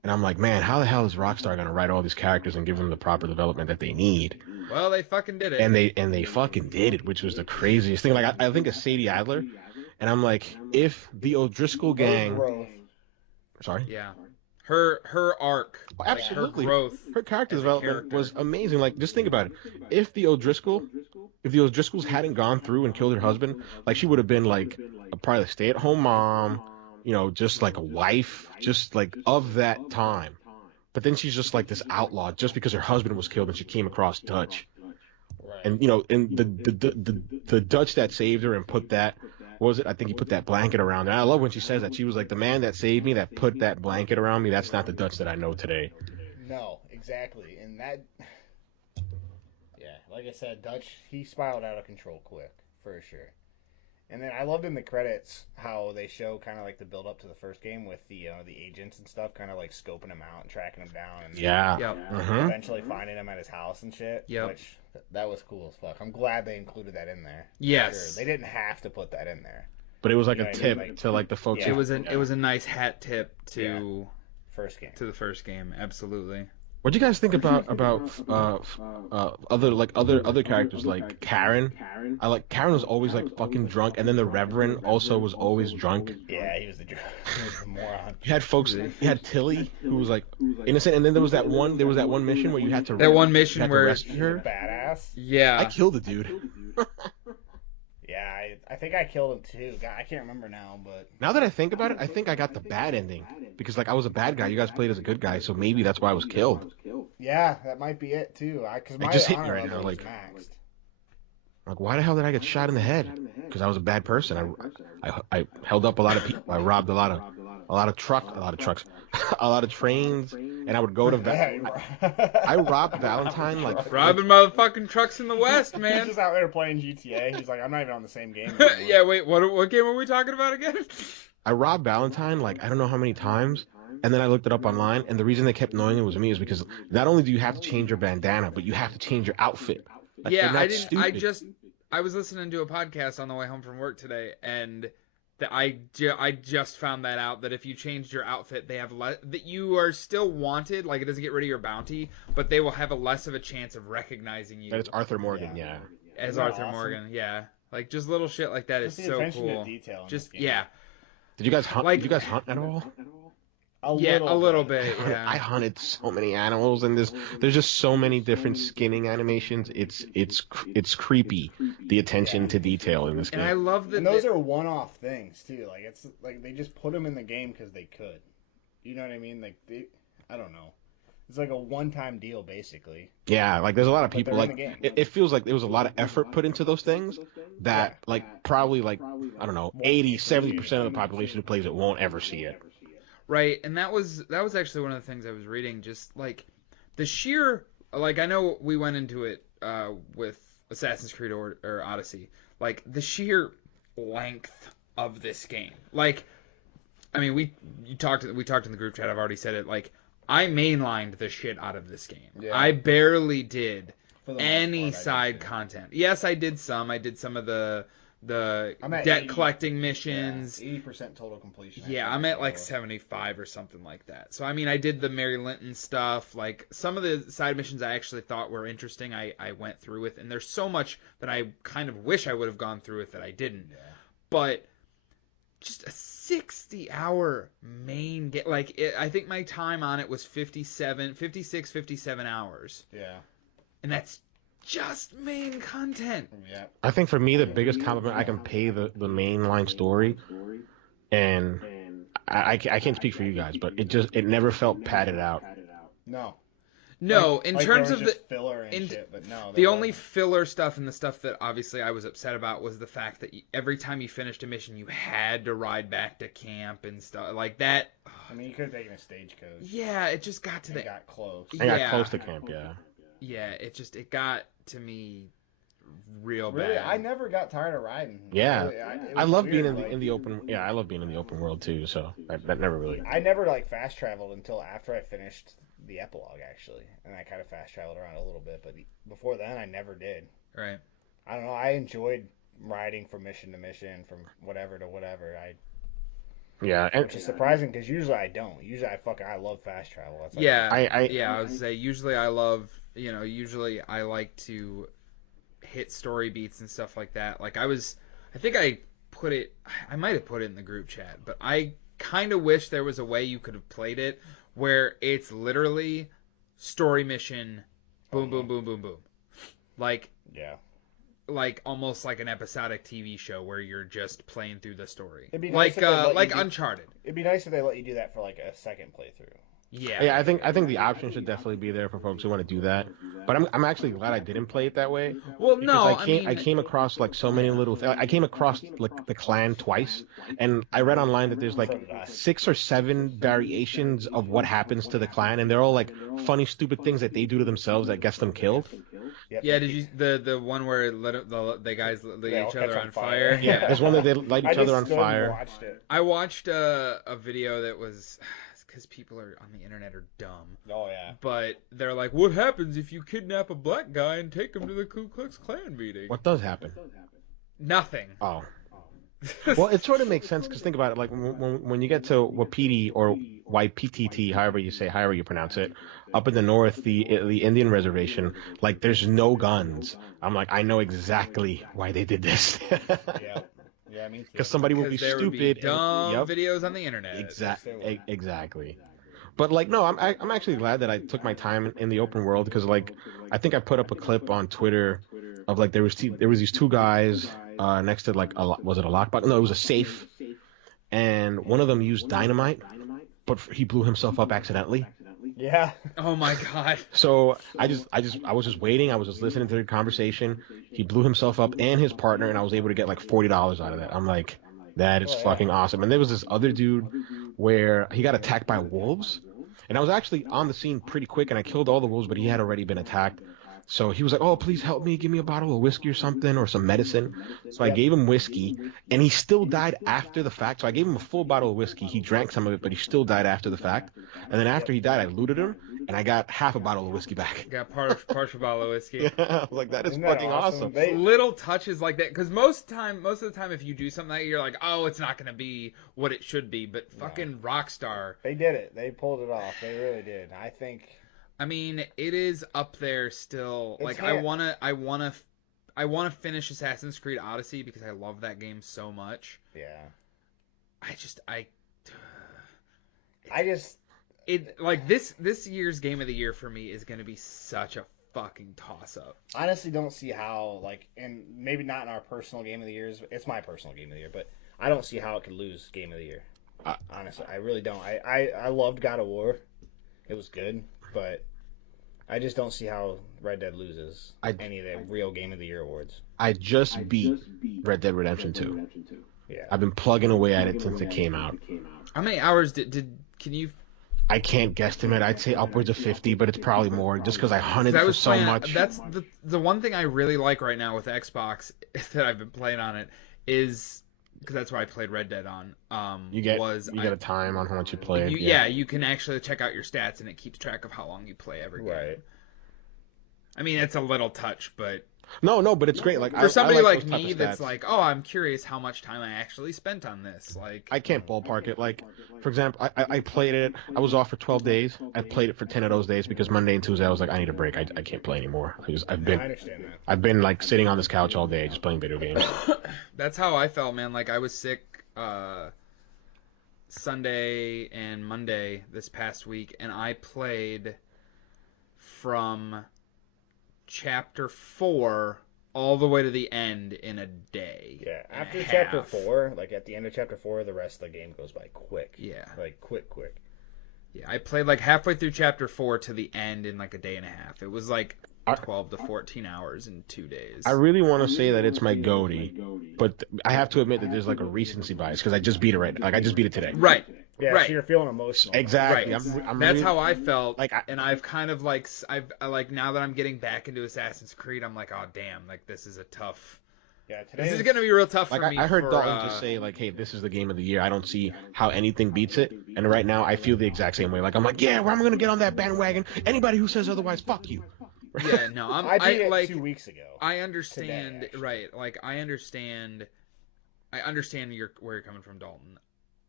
and I'm like, man, how the hell is Rockstar gonna write all these characters and give them the proper development that they need? Well, they fucking did it. And they fucking did it, which was the craziest thing. Like I think of Sadie Adler, and I'm like, if the O'Driscoll gang, sorry, yeah. Her arc, absolutely, her growth, her character as a development character. was amazing. Like, just think about it. If the O'Driscolls hadn't gone through and killed her husband, like she would have been like probably a stay-at-home mom, just like a wife, just like of that time. But then she's just like this outlaw just because her husband was killed and she came across Dutch. Right. And and the Dutch that saved her and put that, what was it? I think he put that blanket around her. And I love when she says that. She was like, the man that saved me, that put that blanket around me, that's not the Dutch that I know today. No, exactly. And that, yeah, like I said, Dutch, he spiraled out of control quick, for sure. And then I loved in the credits how they show kind of like the build up to the first game with the agents and stuff, kind of like scoping him out and tracking him down, and Yeah. Yep. eventually finding him at his house and shit. Yep. Which that was cool as fuck. I'm glad they included that in there. Yes. Sure. They didn't have to put that in there. But it was like You know a what I tip mean? Like, to like the folks. yeah. It was a nice hat tip to First game. the first game. Absolutely. What do you guys think about other characters like Karen? Karen was always like fucking drunk, and then the Reverend also was always drunk. Yeah, he was the moron. You had folks. You had Tilly, who was like innocent, and then there was that one mission where you had to That one you mission had to where rescue her. Badass. Yeah. I killed the dude. Yeah, I think I killed him too. God, I can't remember now, but Now that I think about it, I think I got the bad ending because like I was a bad guy. You guys played as a good guy, so maybe that's why I was killed. yeah, that might be it too. Because my just hit me honor right level now, was like- maxed. Like, why the hell did I get shot in the head? Because I was a bad person. I held up a lot of people. I robbed a lot of trucks, a lot of trains, and I would go to. I robbed Valentine like. Robbing motherfucking trucks in the West, He's man. just out there playing GTA. He's like, I'm not even on the same game anymore. Yeah, wait, what game are we talking about again? I robbed Valentine like I don't know how many times, and then I looked it up online, and the reason they kept knowing it was me is because not only do you have to change your bandana, but you have to change your outfit. Like, Yeah, they're not I didn't. stupid. I was listening to a podcast on the way home from work today, and I just found that out that if you changed your outfit, they have that you are still wanted. Like, it doesn't get rid of your bounty, but they will have a less of a chance of recognizing you That it's Arthur Morgan, yeah. as Isn't that Arthur awesome? Morgan. Yeah, like just little shit like that is Just the so attention cool. to detail in Just this game. yeah, Did you guys hunt? Like- Did you guys hunt at all? a little bit. Yeah. I hunted so many animals, and there's just so many different skinning animations. It's creepy, the attention to detail in this game. And I love that. And those are one-off things too. Like it's like they just put them in the game because they could. You know what I mean? Like I don't know. It's like a one-time deal basically. Yeah, like there's a lot of people they're in like the game. it feels like there was a lot of effort put into those things that like probably like I don't know 80-70% of the population who plays it won't ever see it. Right, and that was actually one of the things I was reading. Just like the sheer, like I know we went into it with Assassin's Creed or Odyssey, like the sheer length of this game. Like, I mean, we talked in the group chat. I've already said it. Like, I mainlined the shit out of this game. Yeah. I barely did For the most any part, I did side too. content. Yes, I did some. I did some of the I'm at debt 80. collecting missions. 80% total completion. Yeah, I'm at like 75 or something like that. So I mean, I did the Mary Linton stuff. Like some of the side missions I actually thought were interesting. I went through with, and there's so much that I kind of wish I would have gone through with that I didn't. Yeah. But just a 60-hour main game. Like I think my time on it was 56, 57 hours, Yeah. and that's just main content. Yeah. I think for me the biggest compliment I can pay the mainline story, and I can't speak for you guys, but it never felt padded out. No. No, Like- in like terms there of was the just filler and in- shit, but no. the there only wasn't. filler stuff and the stuff that obviously I was upset about was the fact that every time you finished a mission, you had to ride back to camp and stuff like that. I mean, you could have taken a stagecoach. Yeah, it just got to And the got close. I got Yeah. close to camp, yeah. yeah, it got to me real Really, bad. I never got tired of riding. Yeah. Really, it I was love weird, being like, in the open. Yeah, I love being in the open world too. So that never really. I never like fast traveled until after I finished the epilogue actually, and I kind of fast traveled around a little bit, but before then I never did. Right. I don't know. I enjoyed riding from mission to mission, from whatever to whatever. Yeah, and Which is surprising because usually I don't. Usually I love fast travel. That's like, Yeah. I Yeah. I would say usually I love, usually I like to hit story beats and stuff like that. Like I think I might have put it in the group chat, but I kind of wish there was a way you could have played it where it's literally story mission, boom, boom, boom, boom, boom. Like yeah. Almost like an episodic TV show where you're just playing through the story. It'd be nice if they let like you do- Uncharted. It'd be nice if they let you do that for like a second playthrough. Yeah. I think the option should definitely be there for folks who want to do that. But I'm actually glad I didn't play it that way. Well, Because no, I came across like so many little I came across like the clan twice, and I read online that there's like 6 or 7 variations of what happens to the clan, and they're all like funny, stupid things that they do to themselves that gets them killed. Yep. Yeah, did you the one where the guys lit They all each other catch on on fire? fire. Yeah. There's one that they light I each other just on stood and fire. watched it. I watched a video that was because people are on the internet are dumb, Oh yeah. but they're like, what happens if you kidnap a black guy and take him to the Ku Klux Klan meeting? What does happen? Nothing. Oh. Well, it sort of makes sense because think about it. Like when you get to Wapiti or YPTT, however you pronounce it, up in the north, the Indian reservation, like there's no guns. I'm like, I know exactly why they did this. Yeah. Yeah, me too. Because somebody would be there stupid. would be dumb Yep. videos on the internet. Exactly. But like, no, I'm actually glad that I took my time in the open world because like, I think I put up a clip on Twitter of like there was these 2 guys next to like was it a lockbox? No, it was a safe, and one of them used dynamite, but he blew himself up accidentally. Yeah. Oh my god. So I was just waiting. I was just listening to the conversation. He blew himself up and his partner, and I was able to get like $40 out of that. I'm like, that is fucking awesome. And there was this other dude where he got attacked by wolves, and I was actually on the scene pretty quick, and I killed all the wolves, but he had already been attacked. So he was like, oh, please help me. Give me a bottle of whiskey or something or some medicine. So I gave him whiskey, and he still died after the fact. So I gave him a full bottle of whiskey. He drank some of it, but he still died after the fact. And then after he died, I looted him, and I got half a bottle of whiskey back. Got partial bottle of whiskey. Yeah, I was like, that is Isn't that fucking awesome? awesome. Little touches like that, because most of the time, if you do something like that, you're like, oh, it's not gonna be what it should be. But fucking Rockstar, They did it. They pulled it off. They really did. I think. I mean, it is up there still. It's Like, I wanna finish Assassin's Creed Odyssey because I love that game so much. Yeah. This year's game of the year for me is gonna be such a fucking toss up. I honestly don't see how, like, and maybe not in our personal game of the years. It's my personal game of the year, but I don't see how it could lose game of the year. Honestly, I really don't. I loved God of War. It was good, but I just don't see how Red Dead loses any of the real game of the year awards. I just beat Red Dead Redemption 2. Yeah. I've been plugging away at it since it came out. How many hours can you? I can't guesstimate. I'd say upwards of 50, but it's probably more just because I hunted I for was so playing, much. That's the one thing I really like right now with Xbox that I've been playing on it is because that's where I played Red Dead on. You get a time on how much you play. You can actually check out your stats and it keeps track of how long you play every game. Right. I mean, it's a little touch, but no, but it's great. Like for somebody I like those type me of that's stats. like, oh, I'm curious how much time I actually spent on this. Like, I can't ballpark it. Like, for example, I played it. I was off for 12 days. I played it for 10 of those days because Monday and Tuesday I was like, I need a break. I can't play anymore. I understand that. I've been like sitting on this couch all day just playing video games. That's how I felt, man. Like I was sick Sunday and Monday this past week, and I played from chapter 4 all the way to the end in a day. Yeah. and After a chapter half. 4, like at the end of chapter 4, the rest of the game goes by quick. Yeah. Like quick. Yeah, I played like halfway through chapter 4 to the end in like a day and a half. It was like 12 to 14 hours in 2 days. I really want to say that it's my goatee, but I have to admit that there's like a recency bias because I just beat it I just beat it today. Right. Yeah, Right. so you're feeling emotional. Exactly. Right. I'm That's really, how I felt, like, and I've kind of like like now that I'm getting back into Assassin's Creed, I'm like, oh damn, like this is a tough. Yeah, This is gonna be real tough for like me. I heard for, Dalton just say like, "Hey, this is the game of the year. I don't see how anything beats it." And right now, I feel the exact same way. Like I'm like, "Yeah, well, I'm gonna get on that bandwagon. Anybody who says otherwise, fuck you." Yeah, no, I beat it like 2 weeks ago. I understand, Today, actually. right? Like I understand where you're coming from, Dalton.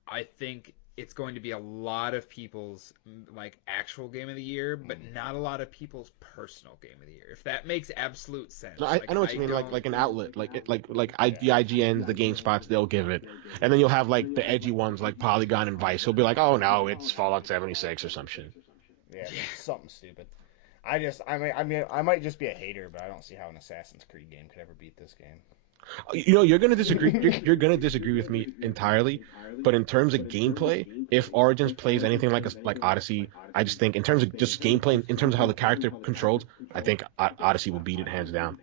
I think it's going to be a lot of people's like actual game of the year, but not a lot of people's personal game of the year. If that makes absolute sense. No, Like, I know what you mean. don't- Like an outlet, the IGNs, the GameSpots, they'll give it, and then you'll have like the edgy ones like Polygon and Vice. He'll be like, "Oh no, it's Fallout 76 or some shit." Yeah, something stupid. I might just be a hater, but I don't see how an Assassin's Creed game could ever beat this game. You know, you're gonna disagree. You're gonna disagree with me entirely. But in terms of gameplay, if Origins plays anything like Odyssey, I just think in terms of just gameplay, in terms of how the character controlled, I think Odyssey will beat it hands down.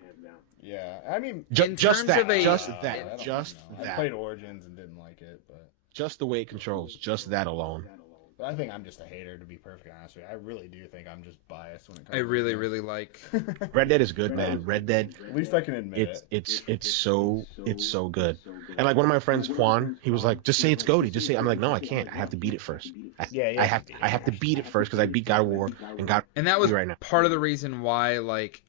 Yeah, I mean, In Just terms that, of a- just I don't that, know. just I that, played Origins and didn't like it, but just the way it controls, just that alone. I think I'm just a hater, to be perfectly honest with you. I really do think I'm just biased when it comes. I to really, games. really like. Red Dead is good, man. Red Dead, At least I can admit it's so good. And like one of my friends, Juan, he was like, "Just say it's GOTY. Just say." I'm like, "No, I can't. I have to beat it first. Yeah, I have to beat it first because I beat God of War and God And that was right now." part of the reason why, like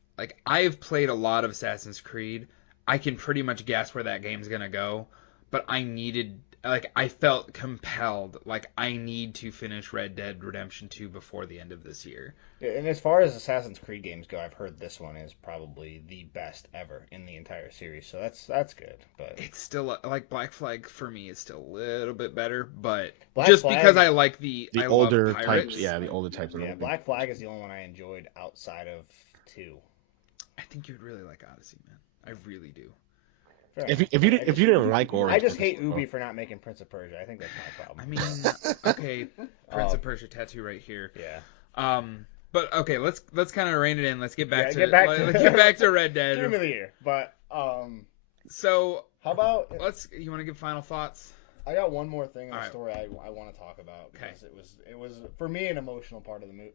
I've played a lot of Assassin's Creed. I can pretty much guess where that game's gonna go, but I felt compelled, like I need to finish Red Dead Redemption 2 before the end of this year. And as far as Assassin's Creed games go, I've heard this one is probably the best ever in the entire series, so that's good. But It's still like Black Flag for me is still a little bit better, but Black just Flag- because I like I older love pirates. types, yeah, the older types. yeah, Black Flag is the only one I enjoyed outside of 2. I think you'd really like Odyssey, man. I really do. If you didn't like Origins, I just hate Ubi for not making Prince of Persia. I think that's my problem. I mean, okay, Prince of Persia tattoo right here. Yeah. But okay, let's kind of rein it in. Let's get back to get back to Red Dead. Game of the year. But So how about you want to give final thoughts? I got one more thing in the Alright. story I want to talk about because it was for me an emotional part of the movie,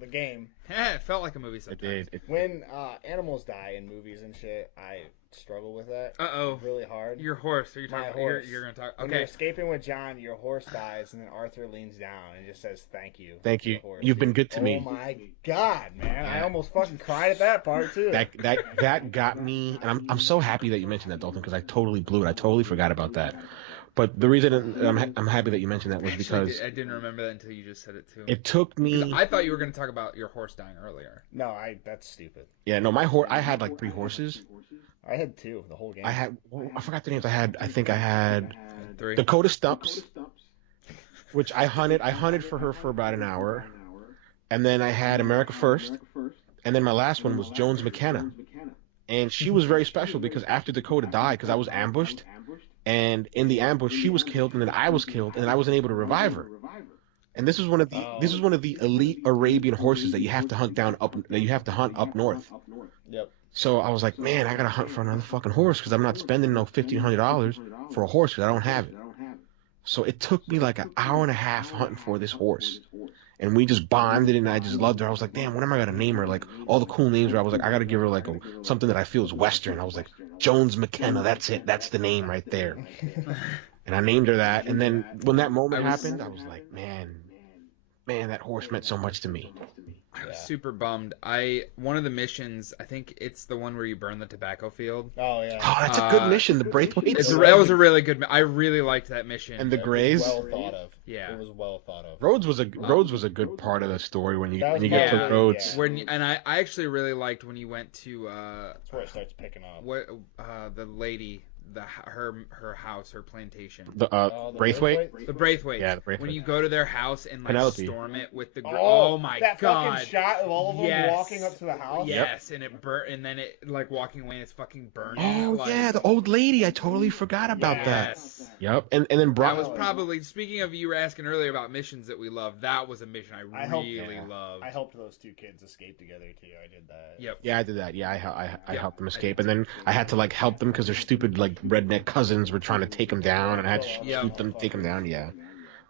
the game. It felt like a movie sometimes. it did. When animals die in movies and shit, I struggle with that. Uh-oh. Really hard. Your horse. Are you My talking? horse. You're gonna talk. When you're Okay. escaping with John, your horse dies, and then Arthur leans down and just says, "Thank you." Thank to you. the horse. You've been good to Oh me. my god, man! I Yeah. almost fucking cried at that part too. That got me, and I'm so happy that you mentioned that, Dalton, because I totally blew it. I totally forgot about that. But the reason I'm happy that you mentioned that was Actually, because I didn't remember that until you just said it too. it took me. I thought you were gonna talk about your horse dying earlier. No, that's stupid. Yeah, no, I had like 3 horses. I had 2 the whole game. I forgot the names. I think I had 3. Dakota Stumps, which I hunted for her for about an hour, and then I had America First, and then my last one was Jones McKenna, and she was very special because after Dakota died, because I was ambushed, and in the ambush she was killed, and then I was killed, and then I wasn't able to revive her. And this was one of the elite Arabian horses that you have to hunt up north. Yep. So I was like, man, I gotta hunt for another fucking horse because I'm not spending no $1,500 for a horse because I don't have it. So it took me like an hour and a half hunting for this horse, and we just bonded, and I just loved her. I was like, damn, what am I gonna name her? Like all the cool names where I was like, I gotta give her like something that I feel is Western. I was like, Jones McKenna, that's it, that's the name right there. And I named her that. And then when that moment happened, I was like, man, that horse meant so much to me. I was super bummed. One of the missions, I think it's the one where you burn the tobacco field. Oh yeah. Oh, that's a good mission. The Braithwaite. That was a really good. I really liked that mission. And the Grays. Well thought of. Yeah. It was well thought of. Rhodes was a good part of the story when you That was get to part- Rhodes. yeah. And I actually really liked when you went to That's where it starts picking up. the lady, her house, her plantation. The The Braithwaite. The Braithwaites. Yeah, the Braithwaites. When you go to their house and like Penelope. storm it with the Oh, my that god. fucking shot of all of them Yes. walking up to the house. Yes, and it burnt, and then it like walking away and it's fucking burning. Oh like, yeah, the old lady. I totally forgot about that. Yes. Yep. And then That Brock. was probably, speaking of, you were asking earlier about missions that we love. That was a mission I really loved. I helped those 2 kids escape together too. I did that. Yep. Yeah, I did that. Yeah, I Yeah, helped them I escape, did and then I had to like help them because their stupid like redneck cousins were trying to take them down, and I had to Yeah. shoot them, take them down. Yeah.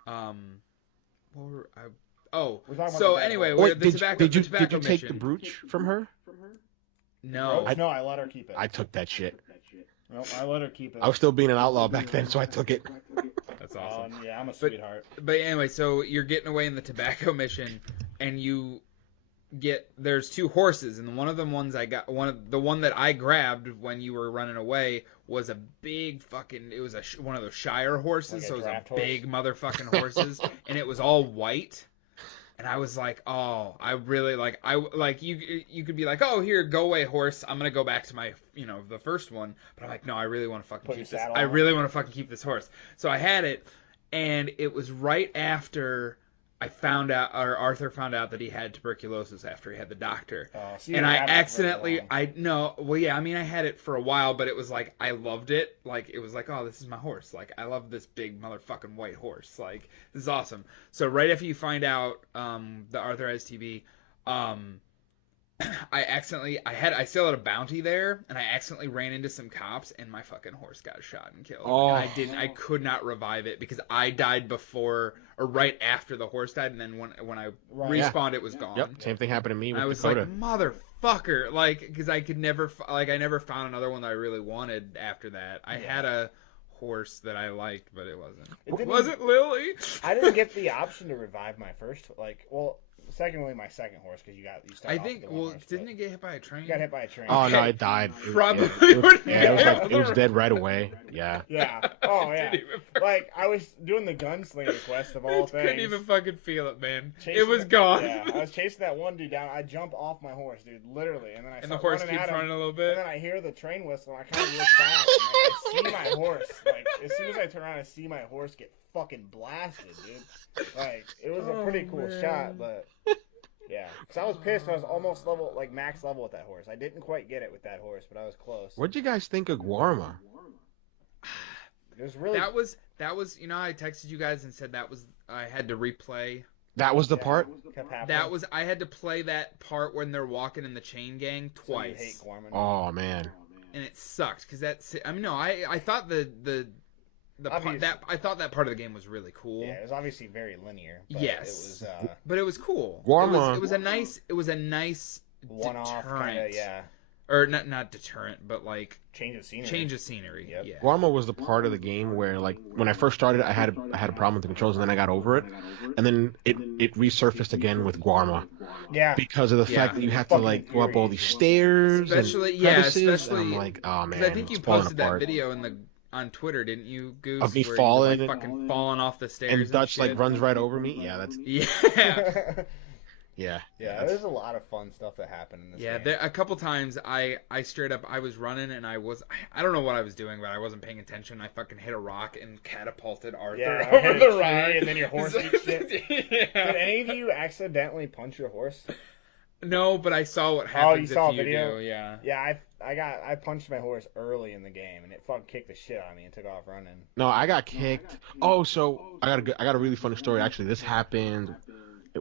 What were I? Oh, We're talking about so the bad anyway, horse. Wait, the tobacco did you take the mission. brooch from her? No. No, I let her keep it. I took that shit. Nope, I let her keep it. I was still being an outlaw back then, so I took it. That's awesome. Yeah, I'm a sweetheart. But anyway, so you're getting away in the tobacco mission, and there's 2 horses, and one of the ones the one that I grabbed when you were running away was a big fucking, it was one of those Shire horses, Like a so it was a draft horse? big motherfucking horses, and it was all white. And I was like, oh, I really you could be like, oh, here, go away, horse. I'm gonna go back to my, the first one. But I'm like, no, I really want to fucking Put keep your this. saddle I on. really want to fucking keep this horse. So I had it, and it was right after I found out, or Arthur found out that he had tuberculosis after he had the doctor. Oh, so you And didn't I have it for very accidentally, long. I had it for a while, but it was like, I loved it. Like, it was like, oh, this is my horse. Like, I love this big motherfucking white horse. Like, this is awesome. So right after you find out, the Arthur has TB, I still had a bounty there, and I accidentally ran into some cops, and my fucking horse got shot and killed. Oh. And I could not revive it because I died before, or right after the horse died, and then when I respawned, it was gone. Yep, same thing happened to me with I was Dakota. like, motherfucker, like, because I could never, I never found another one that I really wanted after that. I had a horse that I liked, but it wasn't Lily. I didn't get the option to revive my first, secondly, my second horse, because you started I off think, with the one horse, didn't but it get hit by a train? you got hit by a train. Oh no, it died. Probably It was, wouldn't yeah, get it was dead right away. Yeah. Yeah. Oh, I yeah. didn't even Like, I was doing the gunslinger quest of all things. couldn't even fucking feel it, man. Chasing It was the- gone. Yeah, I was chasing that one dude down. I jump off my horse, dude, literally, and then I And the start horse running keeps at him, running a little and bit. then I hear the train whistle, and I kind of look back, and I see my horse. Like, as soon as I turn around, I see my horse get fucking blasted, dude. Like, it was a pretty cool man. shot, but yeah. Because I was pissed. I was almost max level with that horse. I didn't quite get it with that horse, but I was close. What'd you guys think of Guarma? It was really. That was, I texted you guys and said I had to replay. That was the part. Kept happening. I had to play that part when they're walking in the chain gang So you twice. hate Gorman. Oh man. And it sucked because I thought I thought that part of the game was really cool. Yeah, it was obviously very linear. But Yes. It was But it was cool. Guarma- It was a nice one-off kind deterrent. of, yeah. Or not deterrent, but like Change of scenery. change of scenery. Yep. Yeah. Guarma was the part of the game where, like, when I first started, I had a problem with the controls, and then I got over it, and then it resurfaced again with Guarma Yeah. because of the Yeah. fact that you have to like go up all these stairs Especially- and yeah, crevices, especially- and I'm like, oh man, Because I think you it's falling posted that apart. video on Twitter, didn't you, Goose? Of me where you were, falling like, fucking falling off the stairs And Dutch shit. like runs right over me. Yeah, that's Yeah. yeah. Yeah, that's- there's a lot of fun stuff that happened in this Yeah, game. a couple times I straight up, I was running and I don't know what I was doing, but I wasn't paying attention. I fucking hit a rock and catapulted Arthur Yeah, over hit a the tree, rock. and then your horse eats shit. Yeah. Did any of you accidentally punch your horse? No, but I saw what happens you saw if a you video? do. Yeah. Yeah, I punched my horse early in the game, and it fucking kicked the shit out of me and took off running. No, I got kicked. Oh, so I got a really funny story. Actually, this happened.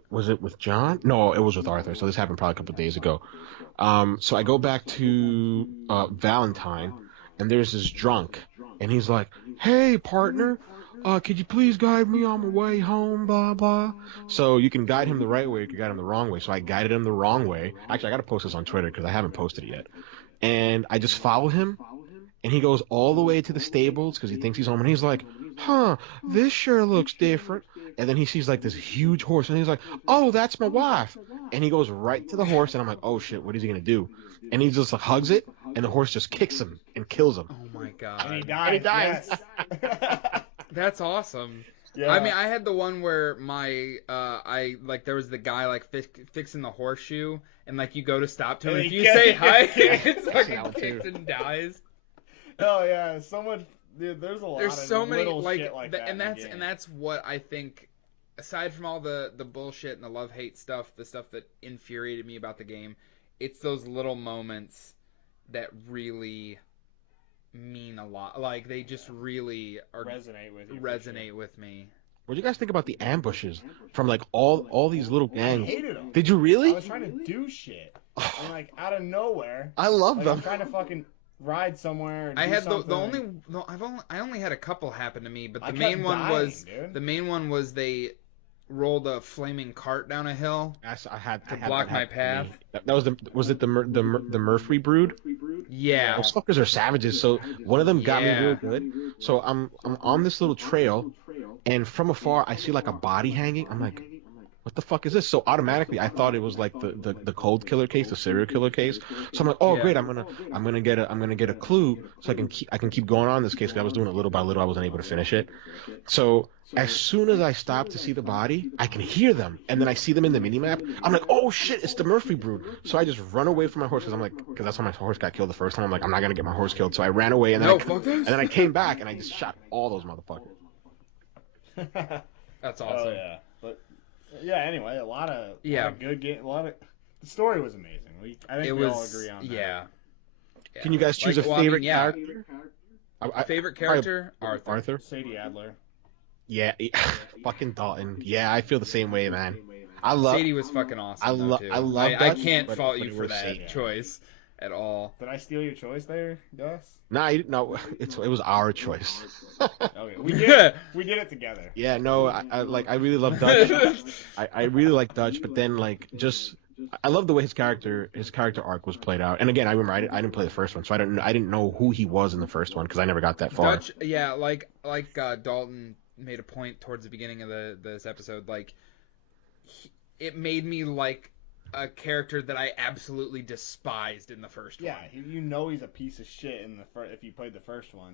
Was it with John? No, it was with Arthur. So this happened probably a couple of days ago. So I go back to Valentine, and there's this drunk, and he's like, "Hey, partner, could you please guide me on my way home, blah, blah." So you can guide him the right way, you can guide him the wrong way. So I guided him the wrong way. Actually, I got to post this on Twitter because I haven't posted it yet. And I just follow him, and he goes all the way to the stables because he thinks he's home. And he's like, "Huh, this sure looks different." And then he sees like this huge horse, and he's like, "Oh, that's my wife." And he goes right to the horse, and I'm like, "Oh shit, what is he gonna do?" And he just like, hugs it, and the horse just kicks him and kills him. Oh my And he god. dies. And he dies. Yes. That's awesome. Yeah. I mean, I had the one where there was the guy like fixing the horseshoe, and like you go to stop to him, And if he you gets- say hi, Yeah. it's fucking That one too. kicks and dies. Oh yeah, so much. Dude, there's a lot There's of so many little like, shit like th- that. and in the that's game. and that's what I think. Aside from all the bullshit and the love hate stuff, the stuff that infuriated me about the game, it's those little moments that really mean a lot. Like they just really are resonate with you. for sure. resonate with me. What do you guys think about the ambushes from like all these little I gangs? hated them. Did you I really? was trying to do shit, and like out of nowhere, I love like, them. I'm trying to fucking ride somewhere and I do had something. I only had a couple happen to me, but I the kept main one dying, was dude. the main one was they rolled a flaming cart down a hill I had to that block my happen to path. me. That was it the Murphy brood? Yeah. Those fuckers are savages. So one of them got me real Yeah. good. So I'm on this little trail, and from afar I see like a body hanging. I'm like, what the fuck is this? So automatically I thought it was like the cold killer case, the serial killer case. So I'm like, oh Yeah. great, I'm gonna get a clue so I can keep going on this case. 'Cause I was doing it little by little. I wasn't able to finish it. So as soon as I stop to see the body, I can hear them, and then I see them in the minimap. I'm like, oh shit, it's the Murphy brood. So I just run away from my horse because I'm like, because that's how my horse got killed the first time. I'm like, I'm not gonna get my horse killed. So I ran away, and then No, fuck those. I came back and I just shot all those motherfuckers. That's Oh awesome. yeah, but yeah. Anyway, a lot of good game. The story was amazing. I think we all agree on that. Yeah. Can you guys choose a favorite character? Favorite character? Arthur. Sadie Adler. Yeah, fucking Dalton. Yeah, I feel the same way, man. Sadie was fucking awesome. I love I Dutch, can't but fault it you for was that Sadie. choice at all. Did I steal your choice there, Gus? Nah, no, it was our choice. Okay, we did it together. Yeah, no, I really love Dutch. I really like Dutch, but then I love the way his character arc was played out. And again, I remember I didn't play the first one, so I didn't know who he was in the first one because I never got that far. Dutch, yeah, like Dalton made a point towards the beginning of this episode, like it made me like a character that I absolutely despised in the first one. Yeah, he's a piece of shit if you played the first one,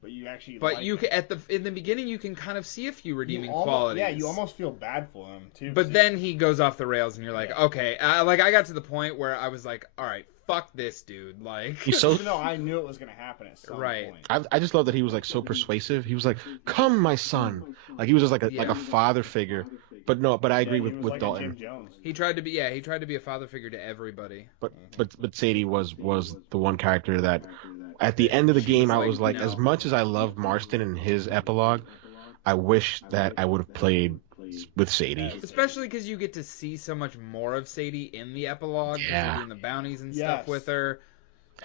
but you actually. But in the beginning you can kind of see a few redeeming qualities. qualities. Yeah, you almost feel bad for him too. But then he goes off the rails, and you're like, okay, I got to the point where I was like, all right, fuck this dude, like. Even though I knew it was gonna happen at some point. I just love that he was like so persuasive. He was like, "Come, my son." Like he was just like a father figure. But I agree with like Dalton. Jim Jones. He tried to be a father figure to everybody. But Sadie was the one character that at the end of the game I was like, no. as much as I love Marston and his epilogue, I wish that I would have played with Sadie. Especially because you get to see so much more of Sadie in the epilogue. Yeah. You're doing the bounties and stuff with her.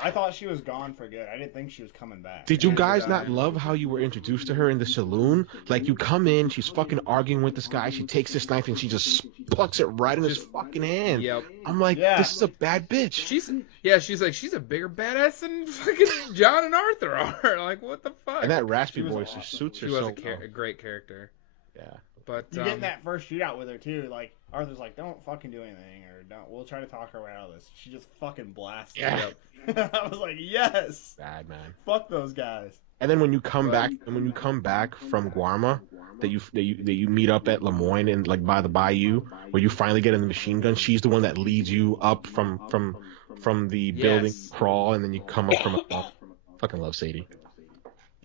I thought she was gone for good. I didn't think she was coming back. Did you guys not love how you were introduced to her in the saloon? Like, you come in, she's fucking arguing with this guy, she takes this knife and she just plucks it right in his fucking hand. Yep. I'm like, this is a bad bitch. She's like, she's a bigger badass than fucking John and Arthur are. Like, what the fuck? And that raspy voice just suits her so well. She was a great character. Yeah. But you get in that first shootout with her too. Like Arthur's like, "Don't fucking do anything, or don't. We'll try to talk her out of this." She just fucking blasts. Yeah. I was like, "Yes." Bad man. Fuck those guys. And then when you come back from Guarma, that you meet up at Lemoyne and like by the bayou, where you finally get in the machine gun, she's the one that leads you up from the building crawl, and then you come up from a fucking love Sadie.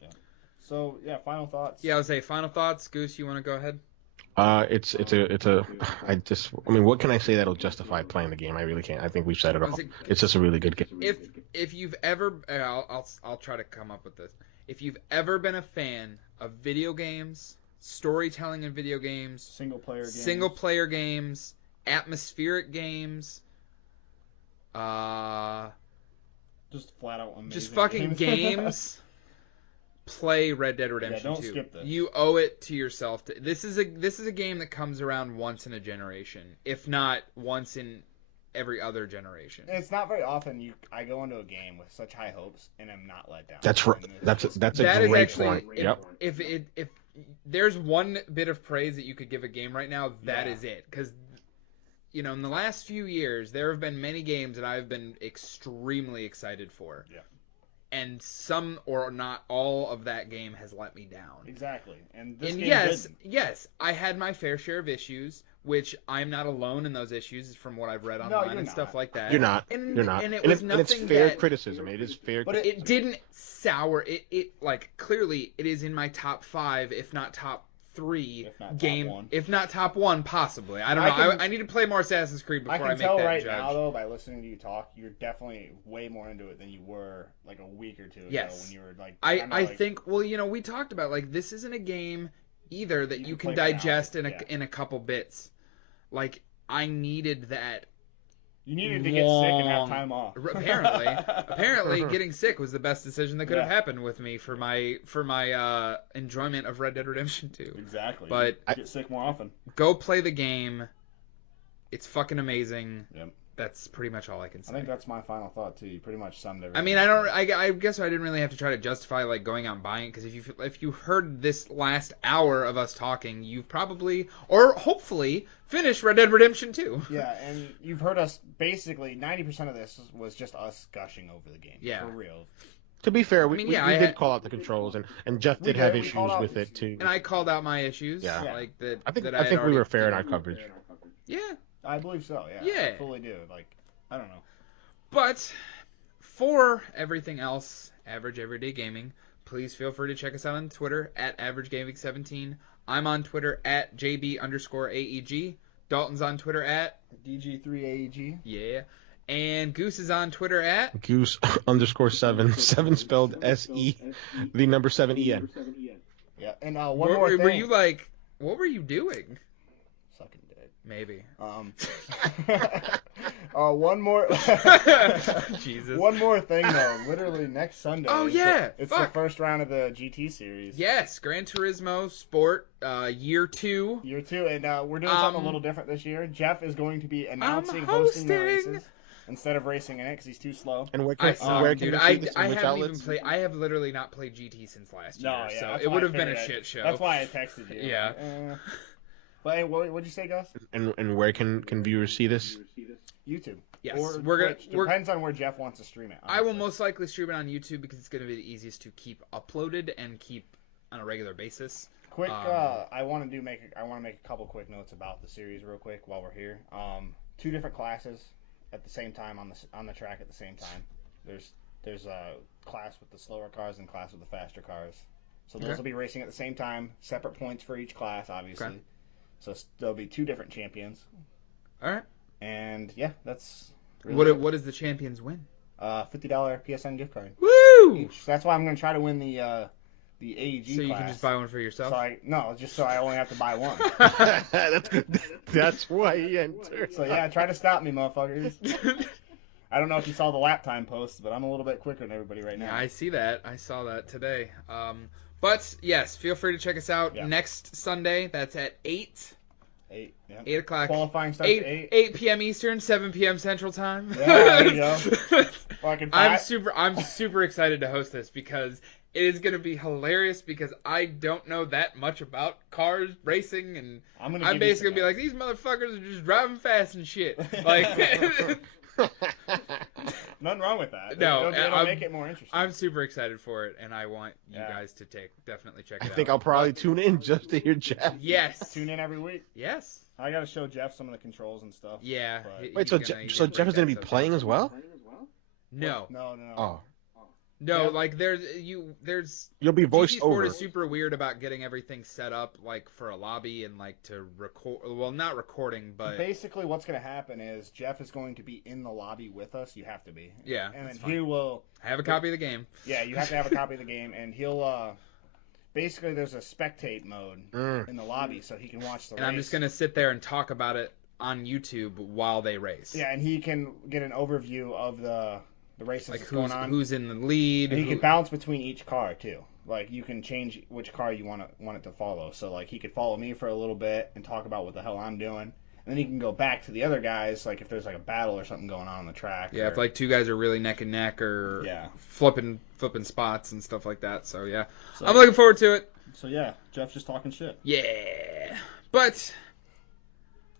Yeah. So yeah, final thoughts. Yeah, I would say final thoughts. Goose, you want to go ahead? I mean, what can I say that'll justify playing the game? I really can't. I think we've said it all. It's just a really good game. If you've ever, I'll try to come up with this. If you've ever been a fan of video games, storytelling in video games, single player games, atmospheric games, just flat out amazing. Just fucking games. Play Red Dead Redemption 2. Don't skip this. You owe it to yourself. This is a game that comes around once in a generation, if not once in every other generation. And it's not very often I go into a game with such high hopes and am not let down. That's right. That's a great point. Yep. If there's one bit of praise that you could give a game right now, that is it. Because in the last few years, there have been many games that I've been extremely excited for. Yeah. And some or not all of that game has let me down. Exactly. And this game yes, I had my fair share of issues, which I'm not alone in those issues from what I've read online and stuff like that. You're not. And, You're not. And it was nothing it's fair criticism. It is fair but criticism. it didn't sour it like clearly it is in my top 5, if not top 3 if not top 1 possibly. I don't know. I need to play more Assassin's Creed before I make that judge. I can tell right now though, by listening to you talk, you're definitely way more into it than you were like a week or two ago when you were like I think we talked about like this isn't a game either that you can digest in a couple bits. Like I needed that You needed to get sick and have time off. Apparently, getting sick was the best decision that could have Yeah. happened with me for my enjoyment of Red Dead Redemption 2. Exactly. But you get sick more often. Go play the game. It's fucking amazing. Yep. That's pretty much all I can say. I think that's my final thought too. You pretty much summed everything. I mean, I guess I didn't really have to try to justify like going out and buying it, because if you heard this last hour of us talking, you've probably or hopefully finished Red Dead Redemption 2. Yeah, and you've heard us basically 90% of this was just us gushing over the game. Yeah. For real. To be fair, we did I call out the controls, and Jeff did have issues with it too. And I called out my issues. Yeah. Like that. I think that we were fair in our coverage. Yeah. I believe so. Yeah. Yeah. I fully do. Like, I don't know. But for everything else, Average Everyday Gaming, please feel free to check us out on Twitter at AverageGaming17. I'm on Twitter at JB_AEG. Dalton's on Twitter at DG3AEG. Yeah. And Goose is on Twitter at Goose_7, 7 spelled SE, the number 7EN. Yeah. And one more thing. Were you like, what were you doing? Sucking dick. Maybe. One more. Jesus. One more thing though. Literally next Sunday. Oh yeah. It's the first round of the GT series. Yes, Gran Turismo Sport, year 2. Year 2, and we're doing something a little different this year. Jeff is going to be hosting the races instead of racing in it because he's too slow. And where I can haven't even played. I have literally not played GT since last year, yeah, so it would have been a shit show. That's why I texted you. Yeah. But hey, what'd you say, Gus? And where can viewers see this? YouTube. Yes, or we're depends on where Jeff wants to stream it. Honestly. I will most likely stream it on YouTube because it's going to be the easiest to keep uploaded and keep on a regular basis. Quick, I want to make a couple quick notes about the series real quick while we're here. 2 different classes at the same time on the track at the same time. There's a class with the slower cars and class with the faster cars. So those will be racing at the same time. Separate points for each class, obviously. Okay. So there'll be 2 different champions. All right. And yeah, that's really what does the champions win? $50 PSN gift card. Woo! Each. So that's why I'm gonna try to win the AEG class. So you can just buy one for yourself? Just so I only have to buy one. That's why he entered. So yeah, try to stop me, motherfuckers. I don't know if you saw the lap time post, but I'm a little bit quicker than everybody right now. Yeah, I see that. I saw that today. But yes, feel free to check us out next Sunday. That's at 8. 8 o'clock. Qualifying starts at 8 p.m. Eastern, 7 p.m. Central Time. Yeah, there you go. I'm super excited to host this because it is going to be hilarious because I don't know that much about cars racing, and I'm basically going to be like, these motherfuckers are just driving fast and shit. Like, nothing wrong with that. No, it'll make it more interesting. I'm super excited for it, and I want you guys to definitely check it out. I think I'll probably tune in just to hear Jeff. Yes. Tune in every week. Yes. I got to show Jeff some of the controls and stuff. Yeah. Wait, so Jeff is going to be playing as well? No. Oh. No, like you'll be voiced GT over. Sport is super weird about getting everything set up like for a lobby and like to record. Well, not recording, but basically what's going to happen is Jeff is going to be in the lobby with us. You have to be. Yeah. And then he will have a copy of the game. Yeah, you have to have a copy of the game, and he'll basically there's a spectate mode in the lobby, so he can watch the race. And I'm just going to sit there and talk about it on YouTube while they race. Yeah, and he can get an overview of the races like going on. Who's in the lead. And he can bounce between each car too. Like you can change which car you want it to follow. So like he could follow me for a little bit and talk about what the hell I'm doing. And then he can go back to the other guys, like if there's like a battle or something going on the track. Yeah, if like 2 guys are really neck and neck or flipping spots and stuff like that. So yeah, so, I'm looking forward to it. So yeah, Jeff's just talking shit. Yeah, but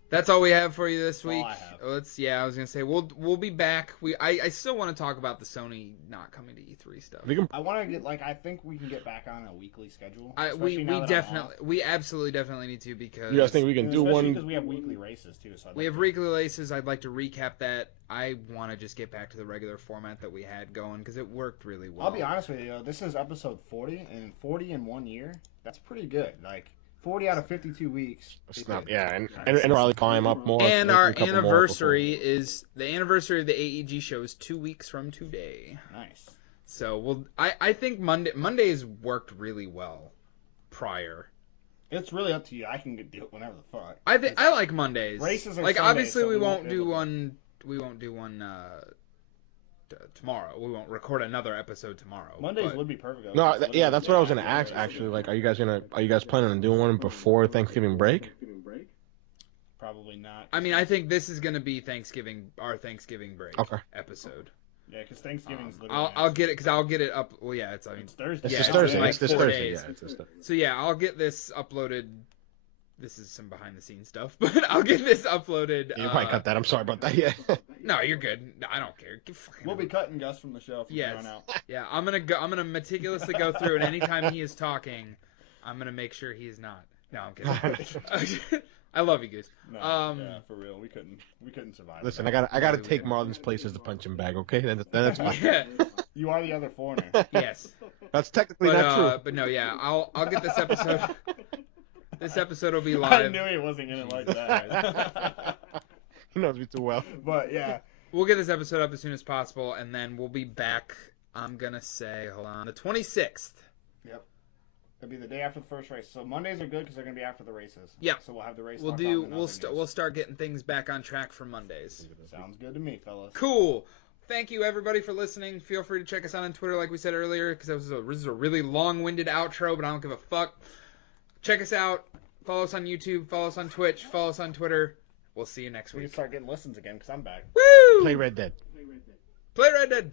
that's all we have for you this week. All I have. I was gonna say we'll be back. I still want to talk about the Sony not coming to E3 stuff. I want to get I think we can get back on a weekly schedule. We absolutely definitely need to because I think we can do one because we have weekly races too. So we have weekly races. I'd like to recap that. I want to just get back to the regular format that we had going because it worked really well. I'll be honest with you. This is episode 40, and 40 in 1 year. That's pretty good. Like 40 out of 52 weeks. And probably climb up more. And our anniversary is the anniversary of the AEG show is 2 weeks from today. Nice. So I think Mondays worked really well prior. It's really up to you. I can do it whenever the fuck. I like Mondays. Races are like Sundays, obviously so we won't do one do one tomorrow. We won't record another episode tomorrow. Mondays but- would be perfect. No, that's what I was gonna ask actually. Like, are you guys planning on doing one before Thanksgiving break? Probably not. I mean, I think this is gonna be our Thanksgiving break episode. Yeah, because Thanksgiving's literally. I'll get it because I'll get it up. Well, yeah, it's Thursday. It's Yeah, this it's Thursday. like It's this 4 Thursday. days. Yeah, it's this Thursday. So yeah, I'll get this uploaded. This is some behind the scenes stuff, but I'll get this uploaded. You probably cut that. I'm sorry about that. Yeah. No, you're good. I don't care. We'll be cutting Gus from the show from here on out. Yeah, I'm gonna meticulously go through, and anytime he is talking, I'm gonna make sure he is not. No, I'm kidding. I love you guys. No, yeah, for real, we couldn't survive. Listen, I gotta take Marlon's place as the punching bag. Okay, then that's fine. Yeah. You are the other foreigner. Yes. That's technically But not true. but no, yeah, I'll get this episode. This episode will be I live. knew he wasn't gonna like that. He knows me too well. But yeah, We'll get this episode up as soon as possible, and then we'll be back. I'm gonna say, hold on, the 26th. Yep. It'll be the day after the first race. So Mondays are good because they're gonna be after the races. Yeah. So we'll have the race. We'll locked do. on and We'll nothing we'll start getting things back on track for Mondays. Sounds good to me, fellas. Cool. Thank you everybody for listening. Feel free to check us out on Twitter, like we said earlier, because this is a really long-winded outro, but I don't give a fuck. Check us out. Follow us on YouTube. Follow us on Twitch. Follow us on Twitter. We'll see you next We week. can start getting listens again because I'm back. Woo! Play Red Dead. Play Red Dead.